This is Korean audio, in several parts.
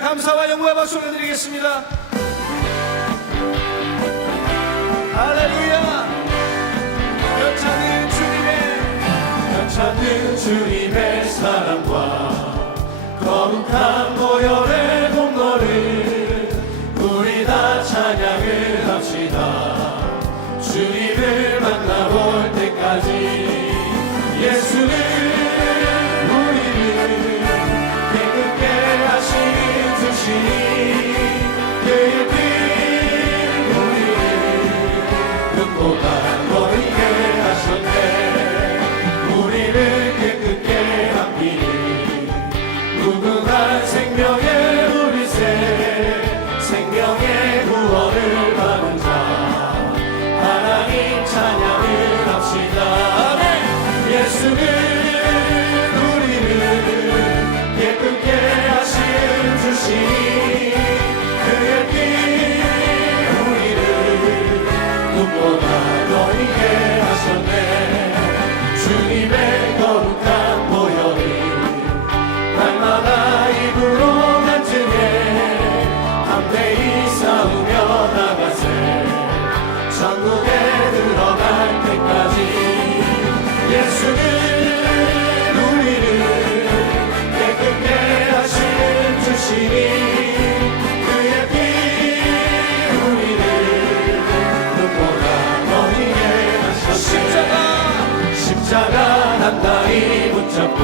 감사와 영광의 박수 올려드리겠습니다. 할렐루야. 연차는 주님의 사랑과 거룩한 보혈의 공로를 우리 다 찬양을 합시다. 주님을 만나볼 때까지 예수는 그의 피 우리를 눈보다 멀게 하셨네. 우리를 깨끗게 함께 무궁한 생명의 우리세 생명의 구원을 받은 자 하나님 찬양을 합시다. 아멘. 예수는 주님의 거룩한 보혈이 날마다 입으로 간증해 담대히 싸우며 나가세. 천국에 들어갈 때까지 예수는 우리를 깨끗게 하시는 주시니 그의 피 우리를 눈보다 멀게 하셨네. 십자가 단단히 붙잡고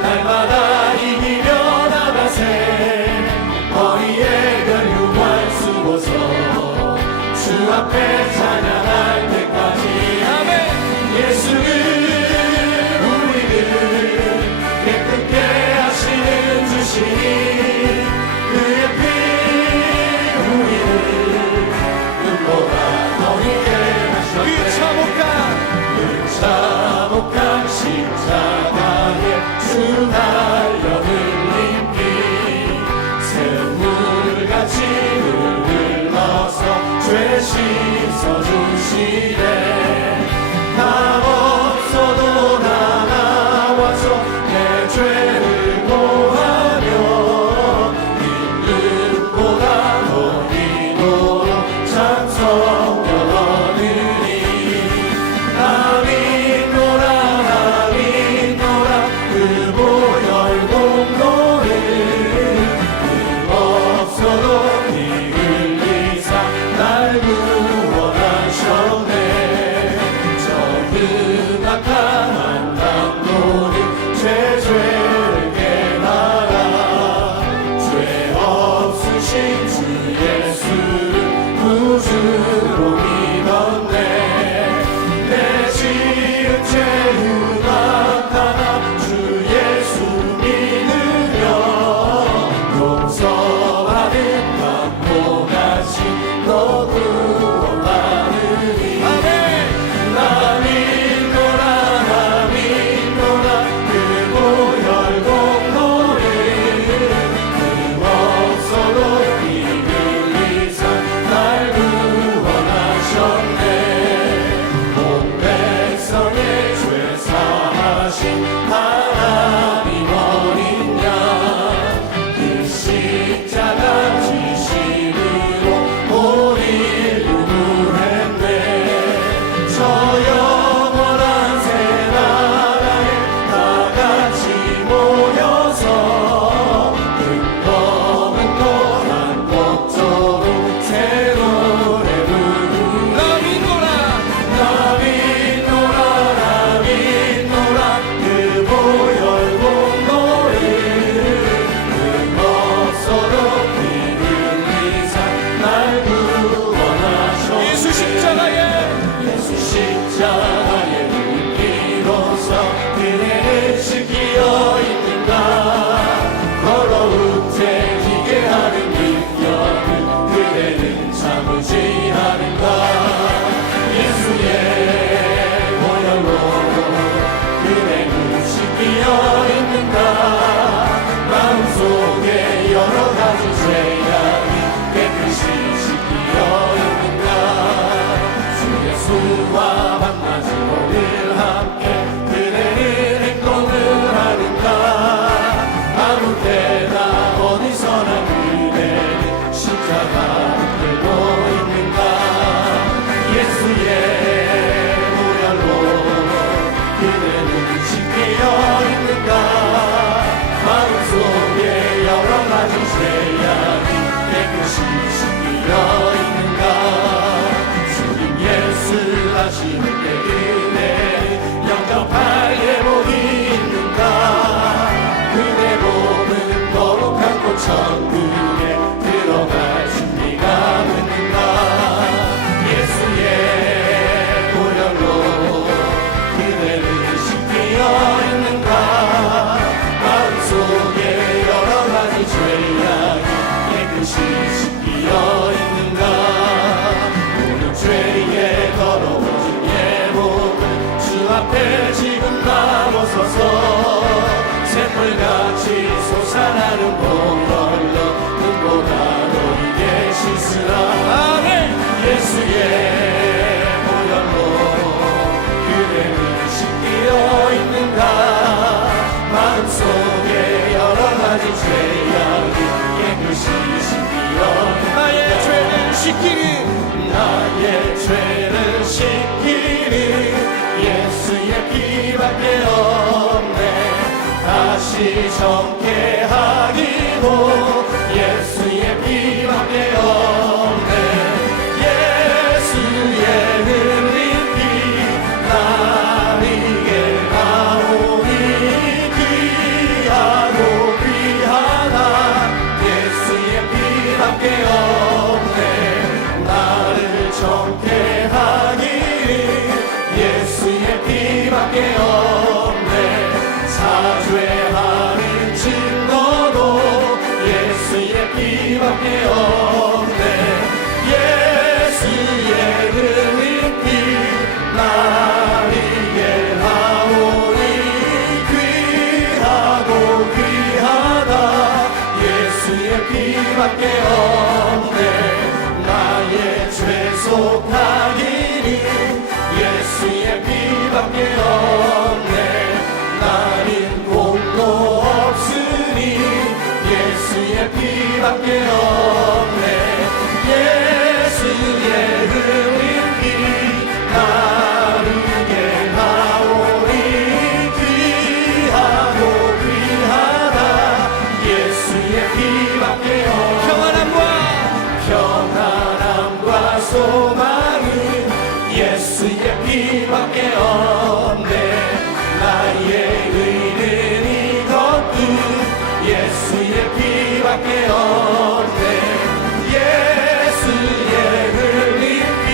날마다 이기며 나가세. 허리에 멸류관 쓰고서 주 앞에 찬양할 때까지 아멘. 예수는 우리를 깨끗게 하시는 주시니 그의 피 우리를 눈보다 너희게 하셨네. 참혹한 십자가에 주 달려 흘린 피 샘물같이 흘러서 죄 씻어주시네. 나 없어도 나 나와서 내 죄를 고하며 있는보다 더 이도록 찬송여 제주 마음속에 여러 가지 죄악이 깨끗이 씻기어 있는가. 주 예수와 만나지고 늘 함께 그대는 행동을 하는가. 아무 때나 어디서나 그대는 십자가를 들고 있는가. 예수의 보혈로 그대는 씻기어 있는가. 마음속에 여러 가지 죄악이 깨끗이 씻기어 있는가. 주님 예수 하시는 때 은혜를 영접할 예복이 있는가. 그대 몸은 거룩한 꽃 천국에 들어갈 준비가 됐는가. 예수의 보혈로 그대를 씻기어 있는가. 마음속에 여러 가지 죄악이 깨끗이 씻기어 있는가. 모든 죄의 더러워진 예복을 주 앞에 지금 나눠서서 샘물같이 솟아나는 보혈로 눈보다 너희에게 씻으라. 아멘. 예수의 보혈로 그대는 씻기어 있는가. 마음속에 여러 가지 죄악이 깨끗이 씻기어 나의 죄를 씻기는 나의 죄를 씻기는 예수의 피밖에 없네. 다시 정케하기도 예수의 피밖에 없네. 예수의 흘린 피 나에게 나오니 귀하고 귀하다. 예수의 피밖에 없네. 나를 정케하기를 예수의 피밖에 없네. 사죄하는 증거도 예수의 피밖에 없네. 예수의 흘린 피 나에게 나오니 귀하고 귀하다. 예수의 피밖에 없네. 나의 죄 속하기는 예수의 피밖에 없네. 나는 공로 없으니 예수의 피밖에 없네. 예수의 흘린 피 나에게 나오니 귀하고 귀하다. 예수의 피밖에 없네. 평안함과 소망은 예수의 피밖에 없네. 나의 의는 이것도 예수의 피밖에 없네. 예수의 흘린 피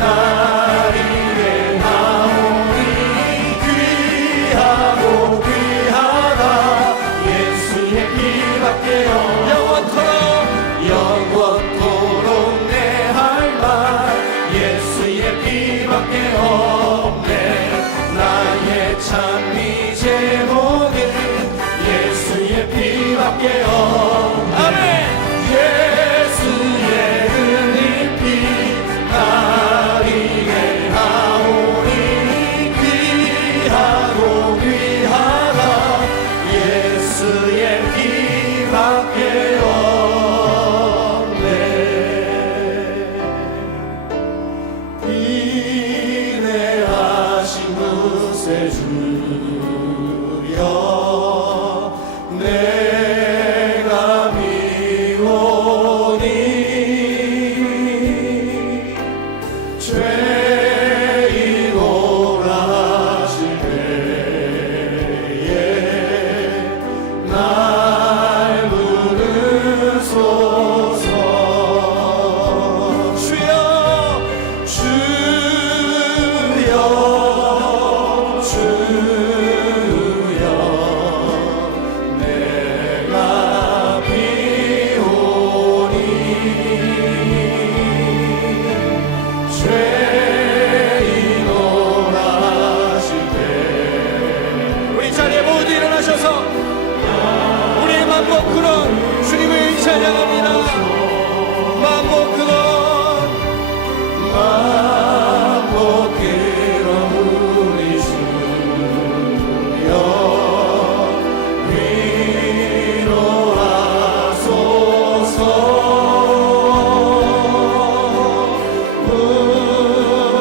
나에게 나오니 귀하고 귀하다. 예수의 피밖에 없네. 영원토록 내 할 말 예수의 피밖에 없네. 나의 찬미 제목은 예수의 피밖에 없네. 아멘. 예수의 흘린 피 나에게 나오니 귀하고 귀하다. 예수의 피밖에 없네. 인내하신 구세주여 내가 주님을 찬양합니다. 만복 그런 우리 주여 위로하소서.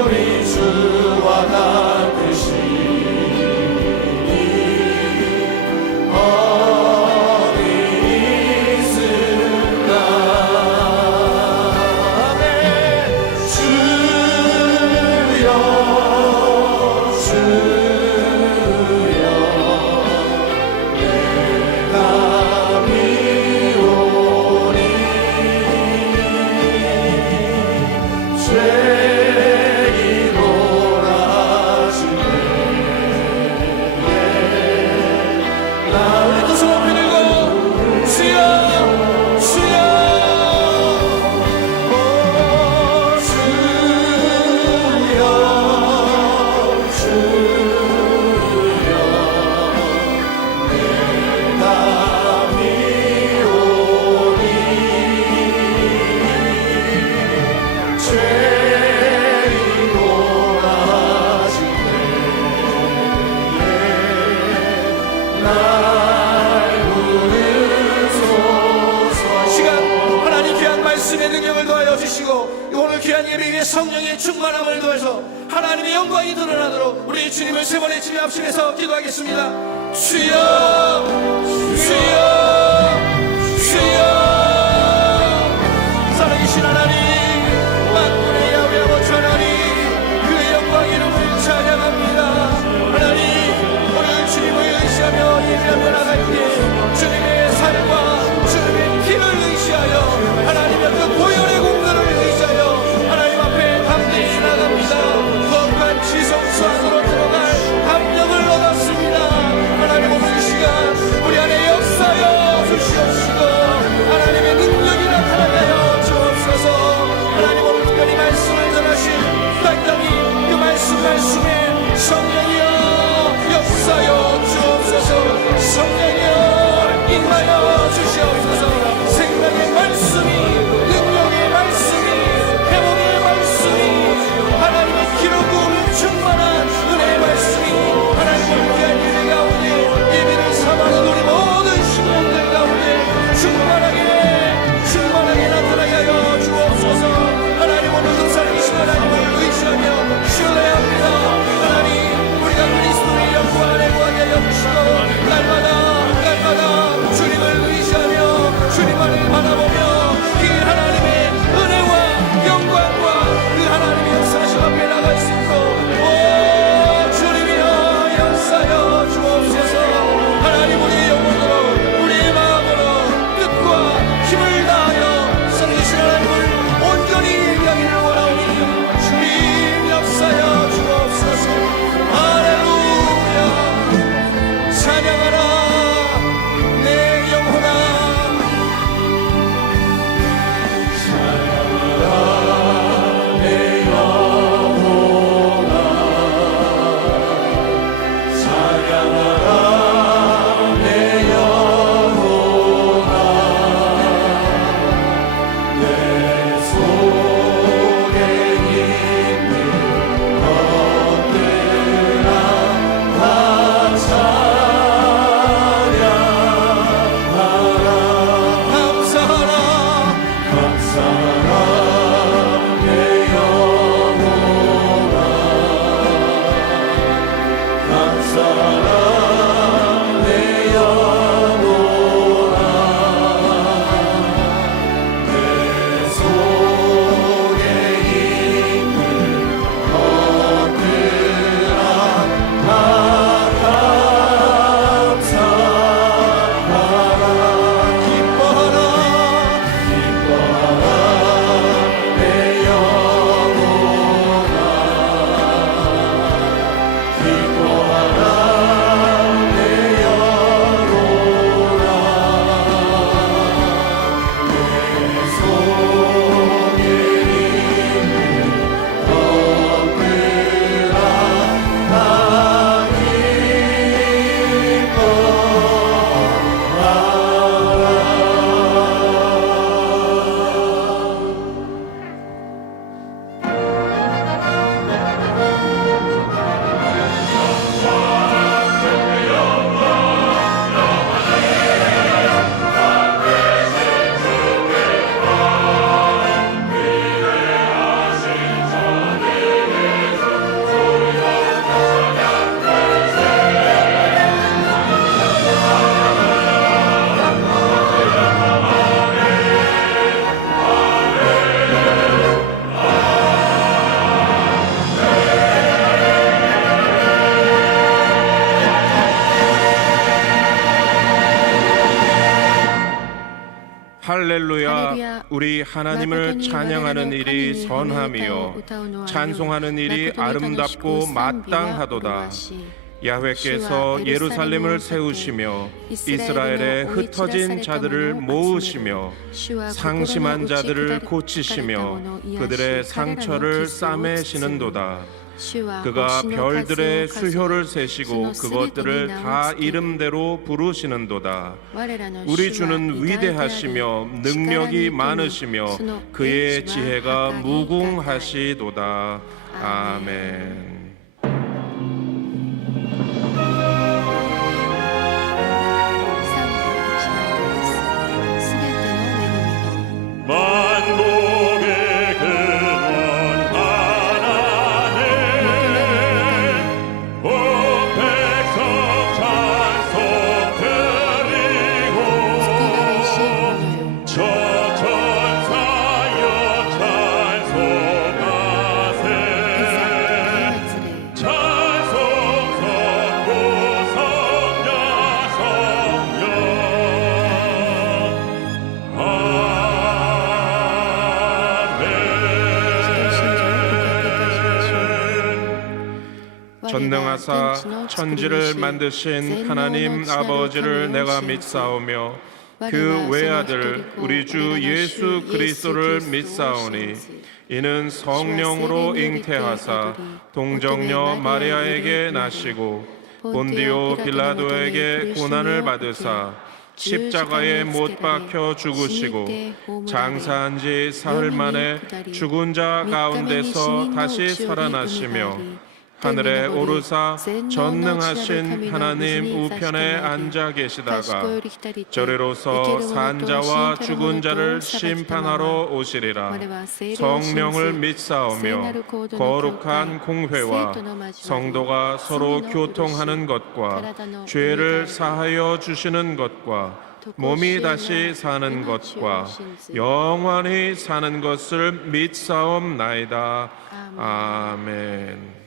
우리 주와 같으시 어디 있을까. 아멘. 주여 내가 미오니 죄이노라 주네. 우리 두 손 높이 들고 주여 주여 하나님 귀한 말씀의 능력을 더하여 주시고 오늘 귀한 예배 위에 성령의 충만함을 더해서 하나님의 영광이 드러나도록 우리 주님을 세 번의 주님 합심해서 기도하겠습니다. 주여 주여 주여. 살아계신 하나님 만군의 야훼 아버지 하나님 그의 영광 이름을 찬양합니다. 하나님 오늘 주님을 의지하며 예배하며 나갈 때 주님의 살과 주님의 피를 의지하여 하나님의 그 보혈의 공로를 의지하여 하나님 앞에 담대히 나갑니다. 거룩한 지성소 안으로 들어갈 감력을 얻었습니다. 하나님 오늘 할렐루야. 우리 하나님을 찬양하는 일이 선함이요 찬송하는 일이 아름답고 마땅하도다. 야훼께서 예루살렘을 세우시며 이스라엘에 흩어진 자들을 모으시며 상심한 자들을 고치시며 그들의 상처를 싸매시는도다. 그가 별들의 수효를 세시고 그것들을 다 이름대로 부르시는도다. 우리 주는 위대하시며 능력이 많으시며 그의 지혜가 무궁하시도다. 아멘. 만복의 근원 하나님 온 백성 찬송 드리고 저 천사여 찬송하세 찬송 선고 성자 성령 전능하사 천지를 만드신 하나님 아버지를 내가 믿사오며 그 외아들 우리 주 예수 그리스도를 믿사오니 이는 성령으로 잉태하사 동정녀 마리아에게 나시고 본디오 빌라도에게 고난을 받으사 십자가에 못 박혀 죽으시고 장사한 지 사흘 만에 죽은 자 가운데서 다시 살아나시며 하늘에 오르사 전능하신 하나님 우편에 앉아 계시다가 저리로서 산자와 죽은 자를 심판하러 오시리라. 성령을 믿사오며 거룩한 공회와 성도가 서로 교통하는 것과 죄를 사하여 주시는 것과 몸이 다시 사는 것과 영원히 사는 것을 믿사옵나이다. 아멘.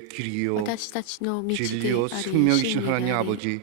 우리의 길이요 私たちの道で 진리요 あり 생명이신 真理で 하나님 あり 아버지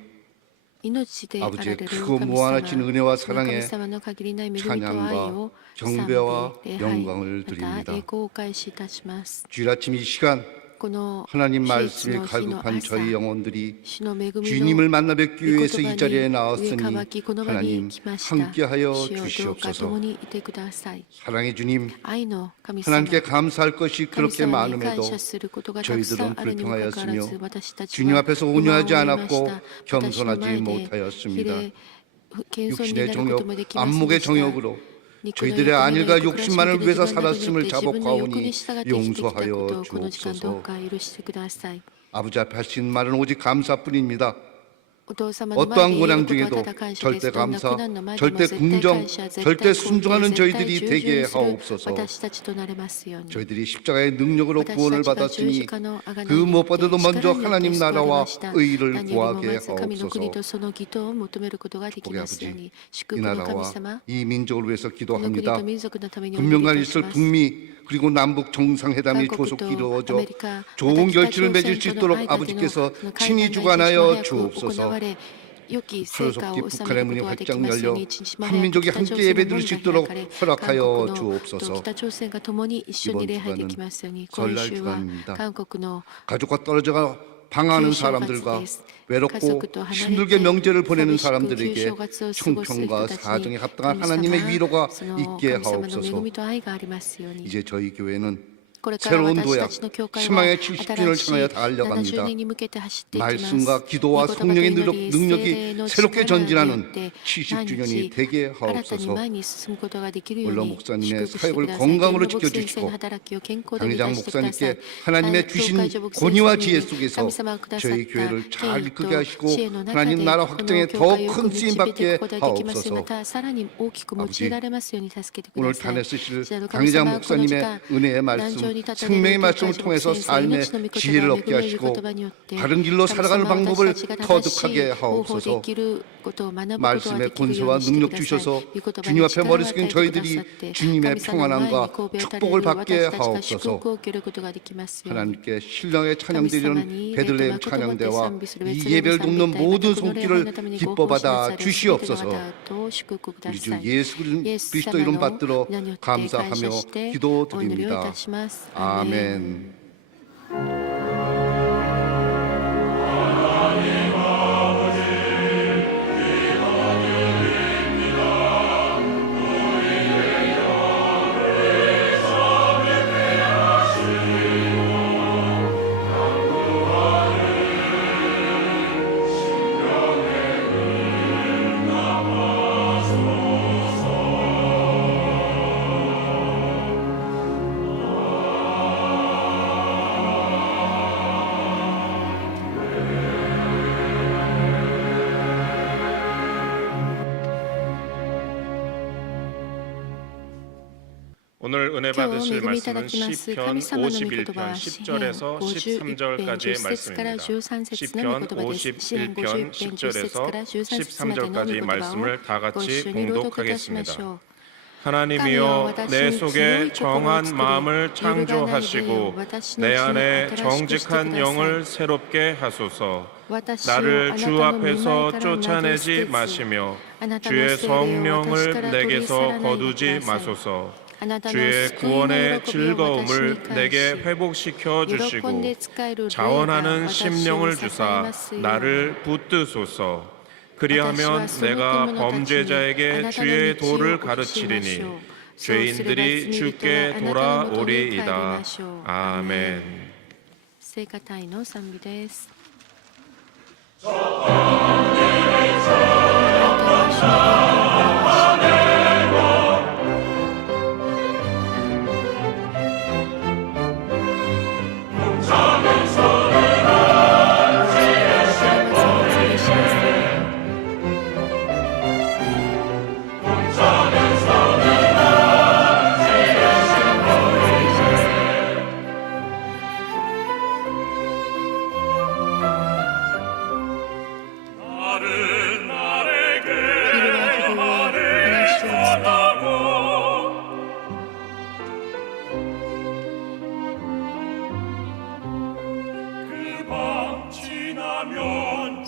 命であら 아버지의 れる 크고 神 무한하신 様 은혜와 その神 사랑에 様の限りない恵みと愛 찬양과 を 경배와 賛美礼拝 영광을 また 드립니다. 栄光をお返しいたします。 주일 아침 이 시간 この 하나님 主 말씀이 の日の 갈급한 朝 저희 영혼들이 主の恵みの 주님을 만나 뵙기 御言 위해서 葉 이 자리에 に上 나왔으니 かきこの場に 하나님 来ました。 함께하여 主よどうか 주시옵소서. 共にいてください。 사랑의 주님 愛の神様 하나님께 감사할 것이 神 그렇게 様に感 많음에도 謝することがたくさん 저희들은 あるにもかかわらず 불평하였으며 私たち 주님 は 앞에서 不満を 온유하지 言いまし 않았고 た。 겸손하지 私の前で 못하였습니다. ひれ謙遜に 육신의 なることもで 정욕, きませんで 안목의 した。 정욕으로 肉の 저희들의 欲 안일과 によって 욕심만을 暮ら 위해서 し自分の 살았음을 自分の欲に 자복하오니 従って生きてきたこと 용서하여 をこの時間どう 주옵소서. か許してください。 아버지 앞에 하신 말은 오직 감사뿐입니다. お父様の前で 어떠한 言う 고난 ことは 중에도 ただ感謝です。 절대 どんな 감사, 苦難の前でも 절대 絶対 긍정, 感謝、絶 절대 対 순종하는 肯定、絶 저희들이 対従 되게 順する 하옵소서. 私たちとなれますように。 저희들이 십자가의 능력으로 私 구원을 たちが十字 받았으니 架の贖い 그 によって 무엇보다도 먼저 力によって 하나님 救われ 나라와 ました。 의를 何よりも 구하게 まず神の国 하옵소서. とその義とを求めることができ 축복의 ますよう 아버지, に。 이 祝福の神 나라와 様、 이 민족을 위해서 この国 기도합니다. と民族のためにお祈り 분명간 いたし 있을 ます。 북미 그리고 남북 정상회담이 韓国 조속히 とア 이루어져 メリカ、また 좋은 北 결실을 朝 맺을 鮮 수 との 있도록 間での 아버지께서 この会 친히 談が一日も 주관하여 早く行 주옵소서. われ、良き成 서로 果 속히 を収め 북한의 るこ 문이 とができ 활짝 ますよう 열려 に、一日も早く 한민족이 北朝 함께 鮮の 예배드릴 門 수 が 있도록 開かれ、韓 허락하여 国のと 주옵소서. 北朝鮮が共に一緒に礼拝できますように、今 설날 週は 주간입니다. 韓国の 가족과 떨어져 방황하는 사람들과 외롭고 힘들게 명절을 보내는 사람들에게 총평과 사정에 합당한 하나님의 위로가 있게 하옵소서. 이제 저희 교회는 これから 새로운 私 도약, たちの教会は 희망의 70주년을 新しい 향하여 달려갑니다. 70年に向けて走っていきます。 말씀과 기도와 御言葉と 성령의 祈り、 능력이 聖霊の 새롭게 力によ 전진하는 って 70주년이 되게 新たに 하옵소서. 前に進むことができるよう 물론 に 목사님의 祝福してく 사역을 ださい。 건강으로 牧師先生 지켜주시고 の働きを健康で満 당회장 たしてください。 목사님께 하나님의 教 주신 会所牧師 권위와 先生 지혜 に 속에서 神様がくださった 저희 교회를 잘 権威 이끌게 と 하시고 知恵の中で 하나님 나라 この 확장에 教 더 会をよく 큰 導い 쓰임 ていく 받게 ことができますように、ま 하옵소서. たさらに大きく用いられますように助けてく 오늘 ださい。 단에 쓰실 主なる神 당회장 様はこの時 목사님의 間 은혜의 壇 말씀, 上に立たれる 생명의 教 말씀을 会所牧 통해서 師先生 삶의 命の御言葉 지혜를 恵 얻게 みの御 하시고 言葉によって 바른 길로 神 살아가는 様は 방법을 私たちが 터득하게 正しい方法で 하옵소서. 生きることを学ぶことが 말씀의 できるよう 권세와 にして 능력 ください。 주셔서 御言葉 주님 に 앞에 力を 머리 与え 숙인 てくださっ 저희들이 て 주님의 神様の前に 평안함과 神戸を垂れ 축복을 る 받게 私たちが祝 하옵소서. 福を受けることができますように。 하나님께 신령의 찬양 神様 드리는 に 베들레헴 礼と誠をもって 찬양대와 賛美する 이 別レベル 예배를 賛美 돕는 隊 모든 またこの礼拝 손길을 のために 기뻐 ご奉仕な 받아 される全ての 주시옵소서. 方と祝福くだ 우리 さ 주 い。 예수 イエス 그리스도 様 이름 の 받들어 名によって 감사하며 感謝してお祈りをい 기도드립니다. たします。アーメン。 아멘. 오늘 은혜 今日 받으실 恵みいただ 말씀은 きます神 시편 様の御言 51편 葉詩編 10절에서 51編 13절까지의 10節から 말씀입니다. 13節の御 시편 言葉です。詩編 51편 51編10節から 10절에서 13節までの御 13절까지 言葉を 말씀을 다 ご一 같이 緒に朗読いたしまし 봉독하겠습니다. ょう。 하나님이여 내 속에 정한 마음을 창조하시고 내 안에 정직한 영을 새롭게 하소서. 나를 주 앞에서 쫓아내지 마시며 주의 성령을 내게서 거두지 마소서. 주의 구원의 즐거움을 내게 회복시켜 주시고 자원하는 심령을 주사 나를 붙드소서. 그리하면 내가 범죄자에게 주의 도를 가르치리니 죄인들이 주께 돌아오리이다. 아멘. 聖歌隊の賛美です。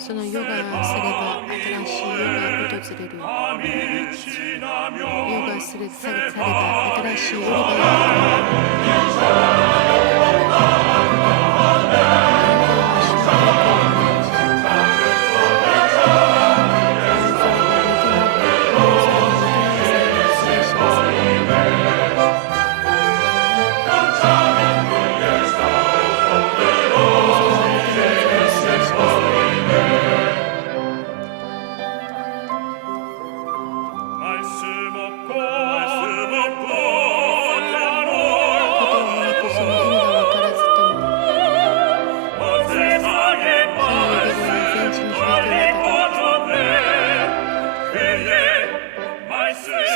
その世がすれば新しい世が訪れる。世がすれば新しい夜がやってくる。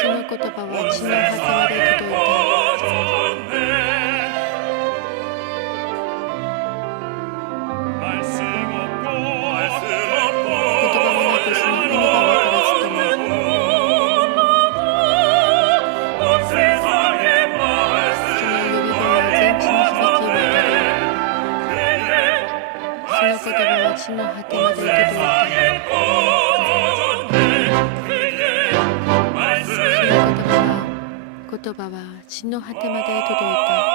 その言葉は地の果てまで届いた。地の果てまで届いた。言葉は地の果てまで届いた。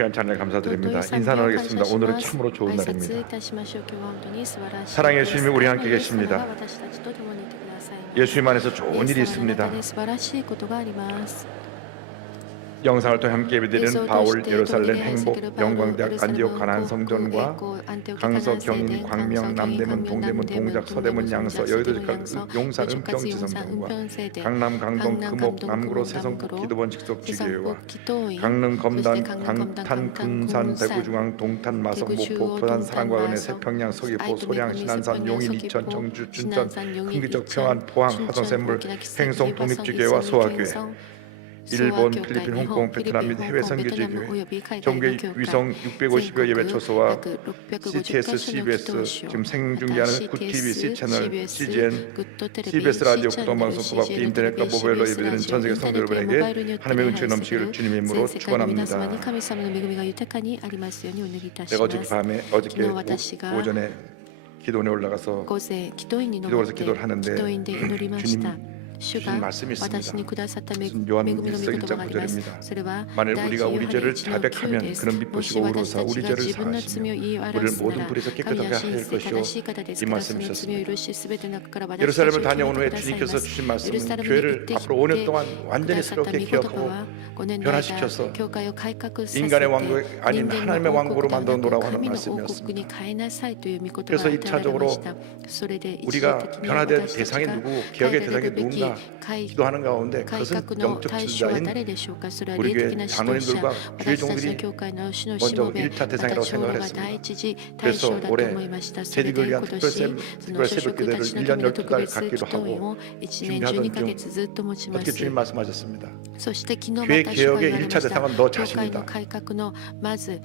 귀한 찬양 감사드립니다. 인사 나누겠습니다. 오늘은 참으로 좋은 날입니다. 사랑의 주님이 우리 함께 계십니다. 예수님 안에서 좋은 일이 있습니다. 영상을 통해 함께 예배드리는 바울 예루살렘 행복 영광대학 안디옥 가나안 성전과 강서 경인 광명 남대문 동대문 동작 서대문 양서 여의도 용산 은평 지성전과 강남 강동 금옥 남구로 세성북 기도원 직속 지교회와 강릉 검단 강탄 군산 대구중앙 동탄 마성 목포 부산 사랑과 은혜 세평양 서귀포 소량 신안산 용인 이천 청주 춘천 흥기적 평안 포항 화성샘물 행성 독립지교회와 소아교회 일본, 필리핀, 홍콩, 베트남 및 해외 선교지교회 정교회 위성 650여 예배 초소와 CTS, CBS 지금 생중계하는 굿TV, C채널, CGN, CBS 라디오 구동방송 그밖에 인터넷과 모바일로 예배드리는 전세계 성도 여러분에게 하나님의 은총이 넘치기를 주님의 이름으로 축원합니다. 제가 어저께 오전에 기도원에 올라가서 기도원에서 기도를 하는데 주님 주신 말씀이 있습니다. 私にくださった恵み 요한복음 の御 1장 言葉があります 9절입니다. それは 만일 第 우리가 우리 18 죄를 日の9 자백하면 です 그는 も 믿으시고 し私 의로사 たち 우리 が 죄를 自分の罪を 사하시며 言い表 우리를 すな 모든 ら 불에서 神 깨끗하게 は真 할 正 것이요 正しい方です 이 からその 말씀이셨습니다. 罪を許しすべての中から私たちを 예루살렘을 決め 다녀온 て 후에 くださいま 주님께서 す 주신 エル 말씀은 サレムに行っ 교회를 てき 앞으로 5년 て 동안 くだ 완전히 さった御 새롭게 言葉 기억하고 は5年の 변화시켜서 間教会を改革させて 인간의 왕국이 아닌 人間 하나님의 の王 왕국으로 国ではな 만들어 く 놓으라고 하는 神の王国に 말씀이었습니다. 変えなさいという御言葉 그래서 が与えられま 1차적으로 したそれで一時 우리가 的に 변화될 私たち 대상이 が 누구 変え 개혁의 られ 대상이 るべき 누군가 改 기도하는 가운데 改 그것은 革の 영적 対象は 지도자인 誰でしょうかそれは 우리 霊 교회 的な指導者 장로님들과 교회 私たちの 종들이 教会の主のし 먼저 もべ 1차 また 대상이라고 長老が 생각을 第 했습니다. 一次対 그래서 象だと 올해 思いましたそれで 재직을 今 위한 年 특별 その 특별 所 새벽 属た 기도를 ちの 1년 ための特 12달 別 갖기로 祈祷員 하고 を1年 준비하던 12ヶ月ずっと持ちま 어떻게 す 주님 말씀하셨습니다. そして昨日ま 교회 た主が言 개혁의 われま 1차 した 대상은 너 教会 자신이다. の改革のまず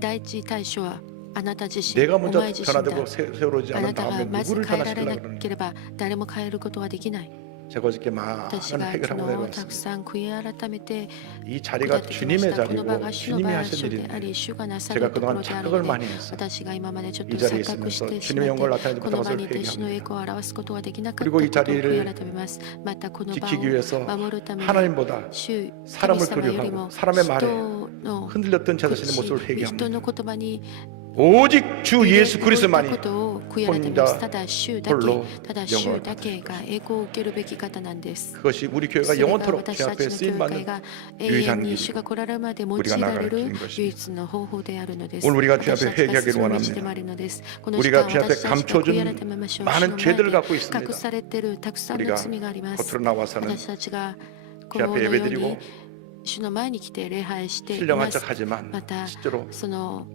第一対象はあなた自身 내가 お 먼저 前自身だ 변화되고 세워오지 あ 않은 なたが 다음에 まず 누구를 変えられ 변화시키려고 な 그러는가. ければ誰も変えることはできない 제가 어저께 많은 私が昨 해결하고 日たく 내려왔습니다. さん悔い改めて 이 下 자리가 ってきまし 주님의 たこの場 자리고 が主の 주님이 場 하신 所で 일인데 あり主がなさ 제가 るとこ 그동안 ろである 착각을 ので 많이 했어요. 私が今までちょっ 이 と 자리에 錯覚し 있으면서 てし 주님의 まっ 영광을 て 나타내지 この 못한 場 것을 にいて主の栄 회개합니다. 光を表すことができなかった 그리고 こ 이 とを 자리를 悔い改めますまたこの場 지키기 위해서 を守るために 하나님보다 主 사람을 神様より 두려워하고 も 사람의 人 말에 の 흔들렸던 제 자신의 口 모습을 人の 회개합니다. 言葉に 오직 주 揺れ 예수 動いた 그리스도만이 ことを悔い改めます 혼자 ただ主だけ 홀로 ただ主 영광을 だけが栄光を受けるべき方なんです 그것이 우리 そ 교회가 れが 영원토록 私 제 た 앞에 ちの教会 쓰임받는 が永 유일한 遠に 길이고 主が来られるまで用い 우리가 ら 나아갈 れる 길인 것입니다. 唯一の方法であるのです。 오늘 우리가 주 私 앞에 たちが 회개하기를 進む道でも 원합니다. あるのです。この 우리가 時 주 間 앞에 私たちが悔い 감춰준 改めましょう。 많은 主の 죄들을 前 갖고 で 있습니다. 隠されているたくさんの 우리가 罪があります。 겉으로 나와서는 私たちがこ 주 の 앞에 ように 예배드리고 主の前に来て礼拝していま 신령한 す。 척하지만 また 실제로 その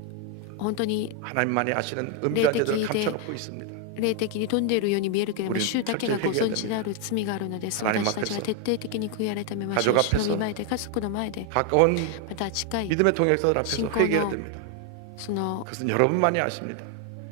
本当に 하나님만이 아시는 은밀한 죄들을 감춰놓고 있습니다. 霊的に飛んでいるように見えるけれども 우리는 主だけがご存知である罪があるのです。 하나님 私たちは 앞에서 徹底的に悔い改めましょ 가족 う。主の 앞에서 御前で家族の前で 가까운 また近い 믿음의 동역자들 앞에서 신고노 회개해야 됩니다. その 그것은 여러분만이 아십니다.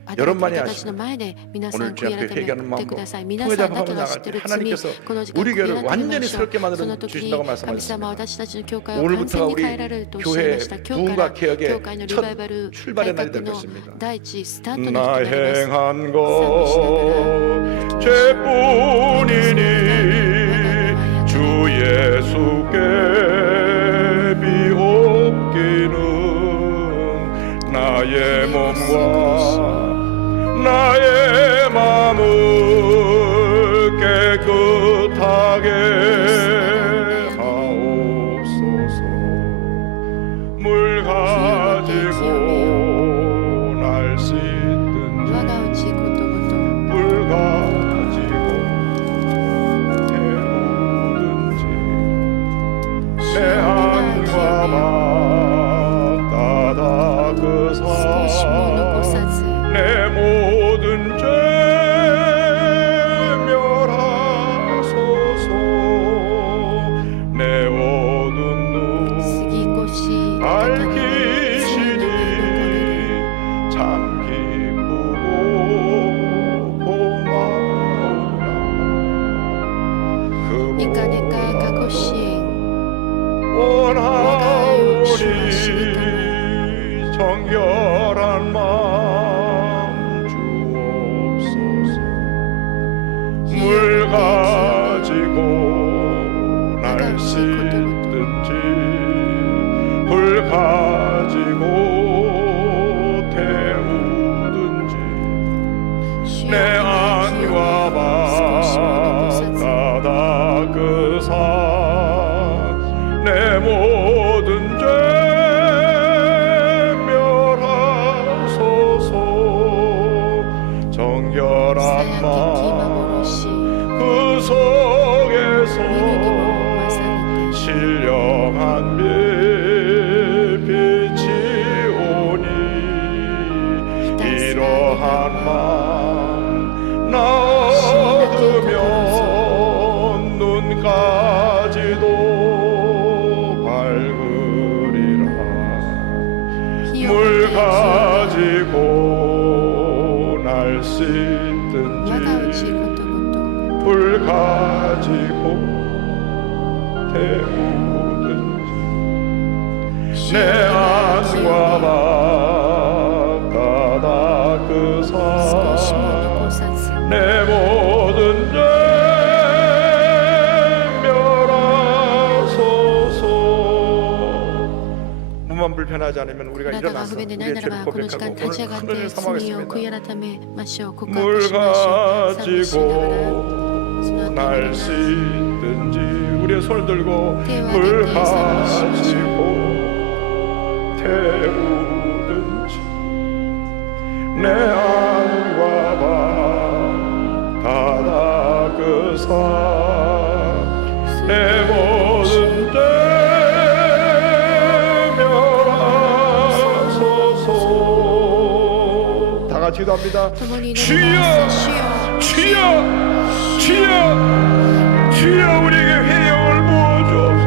あ 여러분만이 なたたちの 아십니다. 前で皆さん 오늘 주 悔い 앞에 改 회개하는 めて 마음으로 ください。皆 통회 さんだけ 작업하고 が知っ 나갈 て 때 いる罪 하나님께서 この時間 우리 悔い 교회를 改め 완전히 ましょう 새롭게 その 만들어 時 주신다고 に神様は 말씀하셨습니다. 私たちの教会を完 오늘부터가 全に 우리 変えられるとおっしゃいま 교회 した。今日か 부흥과 ら 개혁의 教会のリバイバル 첫 출발의 改 날이 革 될 の 것입니다. 第一スタートの日と 나 なります。 행한 것 죄뿐이니 주 예수께 비옵기는 나의 몸과 나의 마음을 깨끗하게 하옵소서. 물 가지고 날 我 씻든지 がうちことごと 물 가지고 태우든지 내 안과 맞다다 그 少しも残さず 내 모든 죄 멸하소서. 내 모든 눈 過ぎ越し方の罪の上に 밝히시니 참 기쁘고 고마우라. 그 残るいかねか過去支援 원하오니 정결한 마음 주옵소서. 물 가지고 날 씻든지 불 가지고 태우든지 主 내 よ今清 안과 め少しも残さず 바다다 그사 내 모든 죄 멸하소서. 정결한 さやきき 마음 幻 그 見るに 속에서 もまされて 신령한 빛이 오니 이러한 마음 나 얻으면 눈까지도 밝으리라. 물 가지고 날 我がう 씻든지 ちことごと 불 가지고 태우든지 내 안과 바다다 少しも 그사 残さず 내 모든 죄 조금만 불편하지 않으면 우리가 体が 일어나서 不便でない 우리의 なら 죄를 ばこの時間 고백하고 立ち上 오늘 がっ 큰 은혜를 て罪を悔 삼아가겠습니다. い改めましょう。告 물 白しましょう。賛美しながら 가지고 その後に 날 씻든지 우리의 손을 들고 대화 물 대화 싸움이시죠. 가지고 태우든지 내 안과 방 바다 그사 내 모든 때멸하소서. 다 같이 기도합니다. 共に祈り 주여 ます。主よ 주여 주여 주여 우리에게 회개를 부어주옵소서.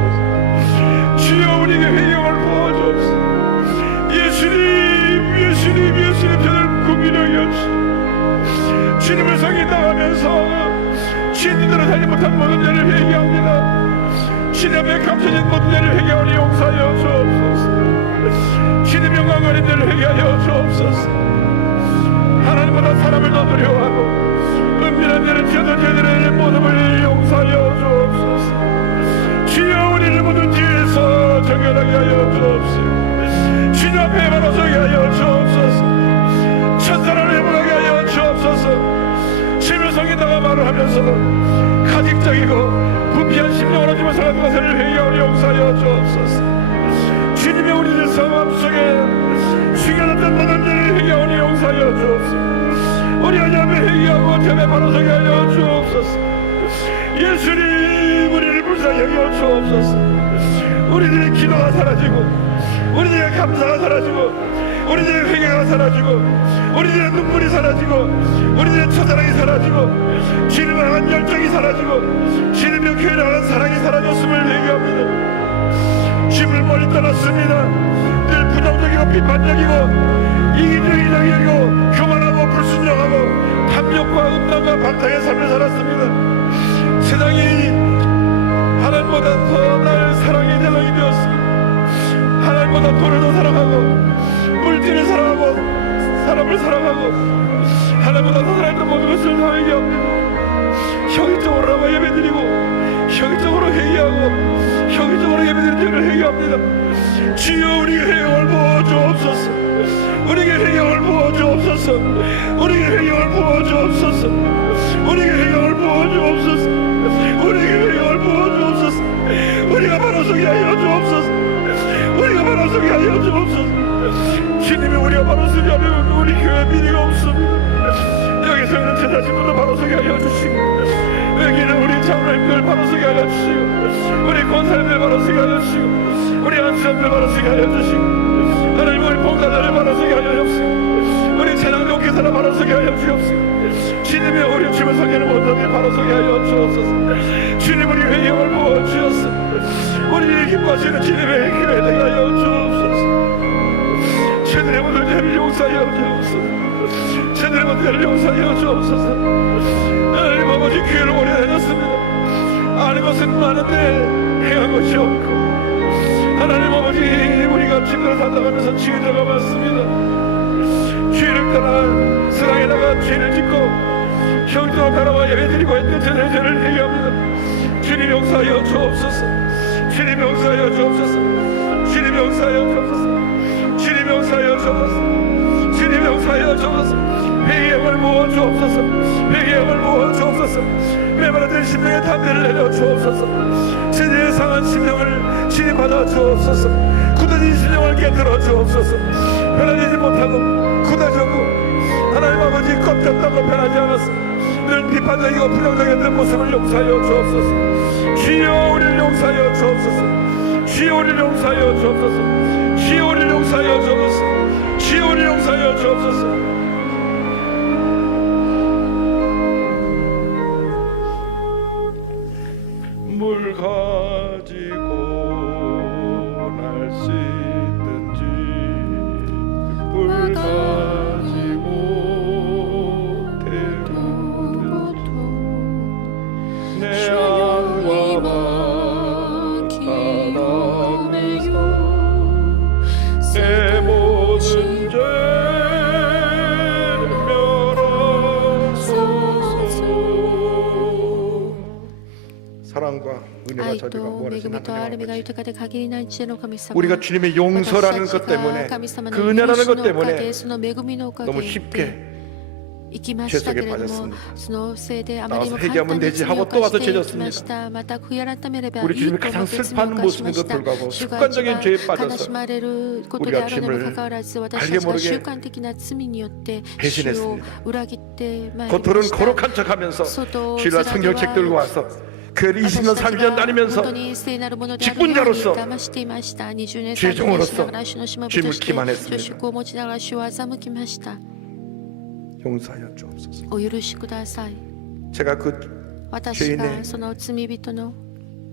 주여 우리에게 회개를 부어주옵소서. 예수님 예수님 예수님 저를 국민에게 없이 주님을 섬긴다하면서 주님대로 살지 못한 모든 죄를 회개합니다. 주님 앞에 감춰진 모든 죄를 회개하니 용서하여 주옵소서. 주님 영광 어린 죄를 회개하여 주옵소서. 하나님보다 사람을 더 두려워하고 은밀한 죄를 지어도 죄들의 모습을 용서하여 주옵소서. 주여 우리를 모든 죄에서 정결하게 하여 주옵소서. 주님 앞에 바로 서게 하여 주옵소서. 천사를 회복하게 하여 주옵소서. 주님을 섬긴다가 말을 하면서도 가직적이고 부피한 심령으로 주며 살아가는 것을 회개하여 용서하여 주옵소서. 주님의 우리들 삶 속에 숨겨놨던 모든 죄를 회개하여 용서하여 주옵소서. 우리 하나님 앞에 회개하고 제발 바로 서게 하여 주옵소서. 예수님 우리를 불쌍히 여겨 주옵소서. 우리들의 기도가 사라지고 우리들의 감사가 사라지고 우리들의 회개가 사라지고 우리들의 눈물이 사라지고 우리들의 첫사랑이 사라지고 주님을 향한 열정이 사라지고 주님의 교회를 향한 사랑이 사라졌음을 회개합니다. 주님을 멀리 떠났습니다. 늘 부정적이고 비판적이고 이기적이고 교만하고 불순종하고 탐욕과 음란과 방탕의 삶을 살았습니다. 세상이 하나님보다 더 날 사랑의 대상이 되었습니다. 하나님보다 돈을 더 사랑하고 물질을 사랑하고 사람을 사랑하고 하나님보다 더 사랑했던 모든 것을 다 회개합니다. 형이적으로 나와 예배드리고 형이적으로 회개하고 형이적으로 예배드리는 죄를 회개합니다. 주여 우리에게 회개를 부어주옵소서. 우리에게 회개를 부어주옵소서. 우리에게 회개를 부어주옵소서. 우리에게 회개를 부어주옵소서. 우리에게 회개를 부어주옵소서. 우리가 바로 서게 하여 주옵소서. 우리가 바로 서게 하여 주옵소서. 주님이 우리가 바로 서게 하면 우리 교회 미래가 없습니다. 여기서 있는 제자신들도 바로 서게 하여 주시고 여기는 우리 장로님들 바로 서게 하여 주시고 우리 권사님들 바로 서게 하여 주시고 우리 안수장들 바로 서게 하여 주시고 하나님 우리 봉사자를 바로 서게 하여 주시고 우리 재난용 기사를 바로 서게 하여 주옵시고 주님이 우리 주님을 섬기는 모든 바로 서게 하여 주옵소서. 주님 우리 회개를 부어주옵소서. 우리 기뻐하시는 주님의 교회 되게 하여 주옵소서. 죄들의 모든 죄를 용서하여 주옵소서. 죄들의 모든 죄를 용서하여 주옵소서. 하나님 아버지 교회를 오래 다녔습니다. 아는 것은 많은데 행한 것이 없고 하나님 아버지 우리가 주님을 살아가면서 죄를 가봤습니다. 죄를 떠나 세상에다가 죄를 짓고 형제와 바라와 예배드리고 했던 죄를 회개합니다. 주님 용서하여 주옵소서. 주님 용서하여 주옵소서. 주님 용서하여 주옵소서. 주님 용서하여 주옵소서. 주님 용서하여 주옵소서. 회개함을 모아 주옵소서. 회개함을 모아 주옵소서. 메마르된 심령의 담대를 내려 주옵소서. 죄의 상한 심령을 주님 받아 주옵소서. 굳어진 심령을 깨뜨려 주옵소서. 변하지 못하고 굳어졌고 하나님 아버지 껍졌다고 변하지 않았어. 늘 비판적이고 부정적이었던 모습을 용서하여 주옵소서. 주여 우리를 용서하여 주옵소서. 주여 우리를 용서하여 주옵소서. 주여 우리를 용서하여 주옵소서. 주여 우리를 용서하여 주옵소서. 물 가지고 날 씻든지 물 가지고 태우든지 내 안과 바다에서 내 모든 죄 은혜와 愛 자비가 と 무한하신 恵みと憐れみが 하나님 豊かで限りない知恵の神様 우리가 주님의 용서라는 것 때문에 그 은혜라는 것 때문에 その恵みのおかげ 너무 で 쉽게 生きましたけれど 죄 も 속에 そのせいであまりにも 나와서 簡単 회개하면 に 되지 罪を 하고 또 犯 와서 していきまし 죄졌습니다. たまた悔い改めればい 우리 い 주님이 と思 가장 って罪を 슬픈 犯しま 모습에도 した 불구하고 主が一 습관적인 番 죄에 悲 빠져서 しまれることで 우리가 あるにも 주님을 かかわらず私 알게 たちが 모르게 習慣的な罪によって主を 배신했습니다. 裏切ってまいりま 겉으로는 した 거룩한 척하면서 外 주일날 面で 성경책 들고 は 와서 교회를 20년 30년 本 다니면서 当に聖なるものであるように 직분자로서 騙していました。20年 죄종으로서 しながら主のしもべ 주님을 として 기만했습니다. 助職を持ちながら主を欺きました。 용서하여 주옵소서. お許しください。 제가 그 私が 죄인의 その罪人の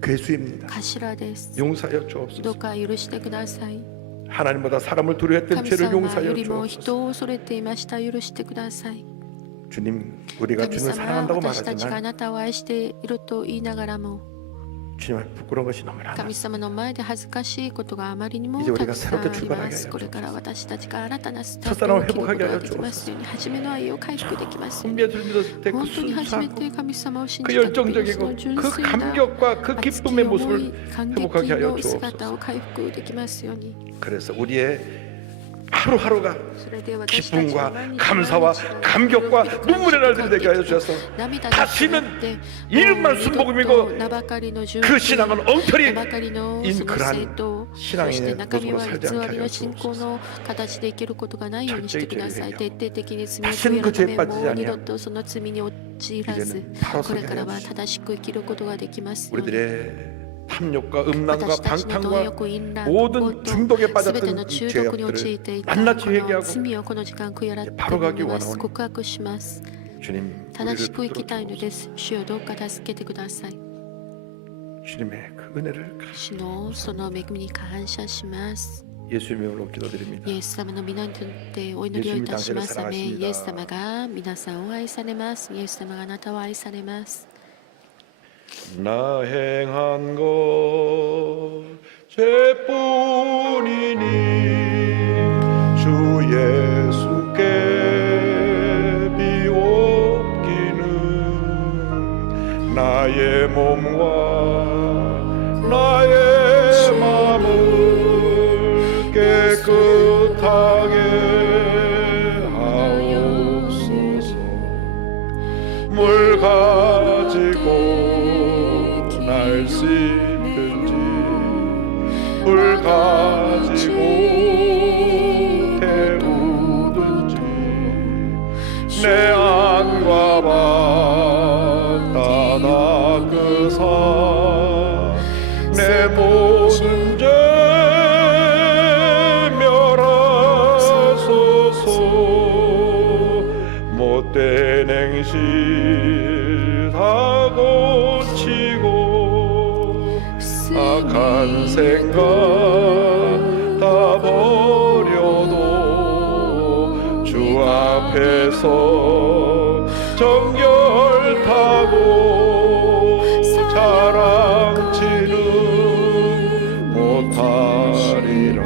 괴수입니다. 頭です。 용서하여 どう 주옵소서. か許してください。 하나님보다 사람을 두려워했던 神 죄를 様よ 용서하여 りも 주옵소서. 人を恐れていました。許してください。 주님, 우리가 神 주님을 様、 사랑한다고 私たちがあ 말하지만 なたを愛していると言いながらも、 주님 앞에 부끄러운 것이 너무나 많습니다. 神様の前で恥ずかしいことがあまりにもたくさんあります。これから私たちが新たなスタートを切ることができますように、初めの愛を回復できますように。 선비의 믿었을 때 그 本当に初め 순수하고 て神様を信 그 じた時にそ 열정적이고 の純 그 粋な 감격과 그 熱き 기쁨의 思い 모습을 感 회복하게 激 하여 の姿 주옵소서. を回復できますように。 그래서 우리의 하루하루가 それで私たちの 기쁨과 毎日 감사와 毎日が 감격과 눈물의 날들이 되게 하여 주셔서 涙が 다시는 て 이름만 순복음이고 名ばかりの純 그 粋 신앙은 엉터리 名ばかりの 인 その 그러한 正当 신앙인의 そして中身は 모습으로 偽 살지 않게 り 하여 の信仰 주옵소서. の形で生きることがないようにしてください。 철저히 徹底的に罪を 다시는 悔 그 い 죄에 改め 빠지지 もう二度 아니하고 とその罪に陥らず 이제는 바로 これ 서게 から 하여 は 주옵소서. 正しく生きることができますように。 우리들의 탐욕과 음란과 私たちの貪 방탕과 欲淫乱 모든 중독에 すべての 빠졌던 이 中毒に陥っ 죄악들을 ていた 낱낱이 この 회개하고 罪をこの時間悔い改 바로 가기 めます。 원하오니 告白します。 주님 正し 우리를 く生き 붙들어 たいの 주옵소서. です。主よどうか助けてください。 주님의 그 은혜를 主のその恵みに感謝します。 예수의 이름으로 기도드립니다. イエス様の皆にとってお祈りをいたしますため、イエス様が皆さんを愛されます。イエス様があなたを愛されます。 나 행한 것 죄뿐이니 주 예수께 비옵기는 나의 몸과 나의 마음을 깨끗하게 하옵소서. 물 가지고 날 씻든지 물 가지고 태우든지 내 안과 밭다 닦으사 내 모든 죄 멸하소서. 못된 행실 다 고치고 악한 생각 다 버려도 주 앞에서 정결타고 자랑치는 못하리라.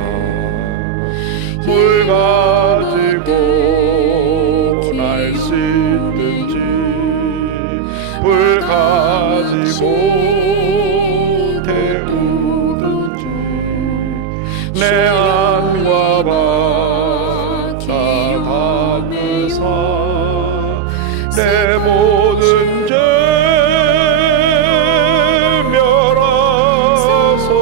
물 가지고 날 씻든지 물 가지고 태우든지 내 안과 밭다 닦으사 내 모든 죄 멸하소서.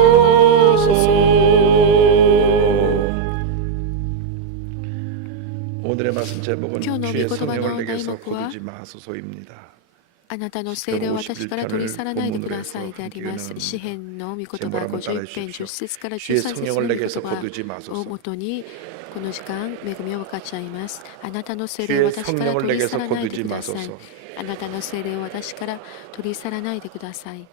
오늘의 말씀 제목은 今日の御 주의 言葉の 성령을 題 내게서 目は 거두지 마소서입니다. あなたの聖霊を私から取り去らないでくださいであります。詩編の御言葉51編10節から13節の御言葉をもとにこの時間恵みを分かち合います。あなたの聖霊を私から取り去らないでください。あなたの聖霊を私から取り去らないでください。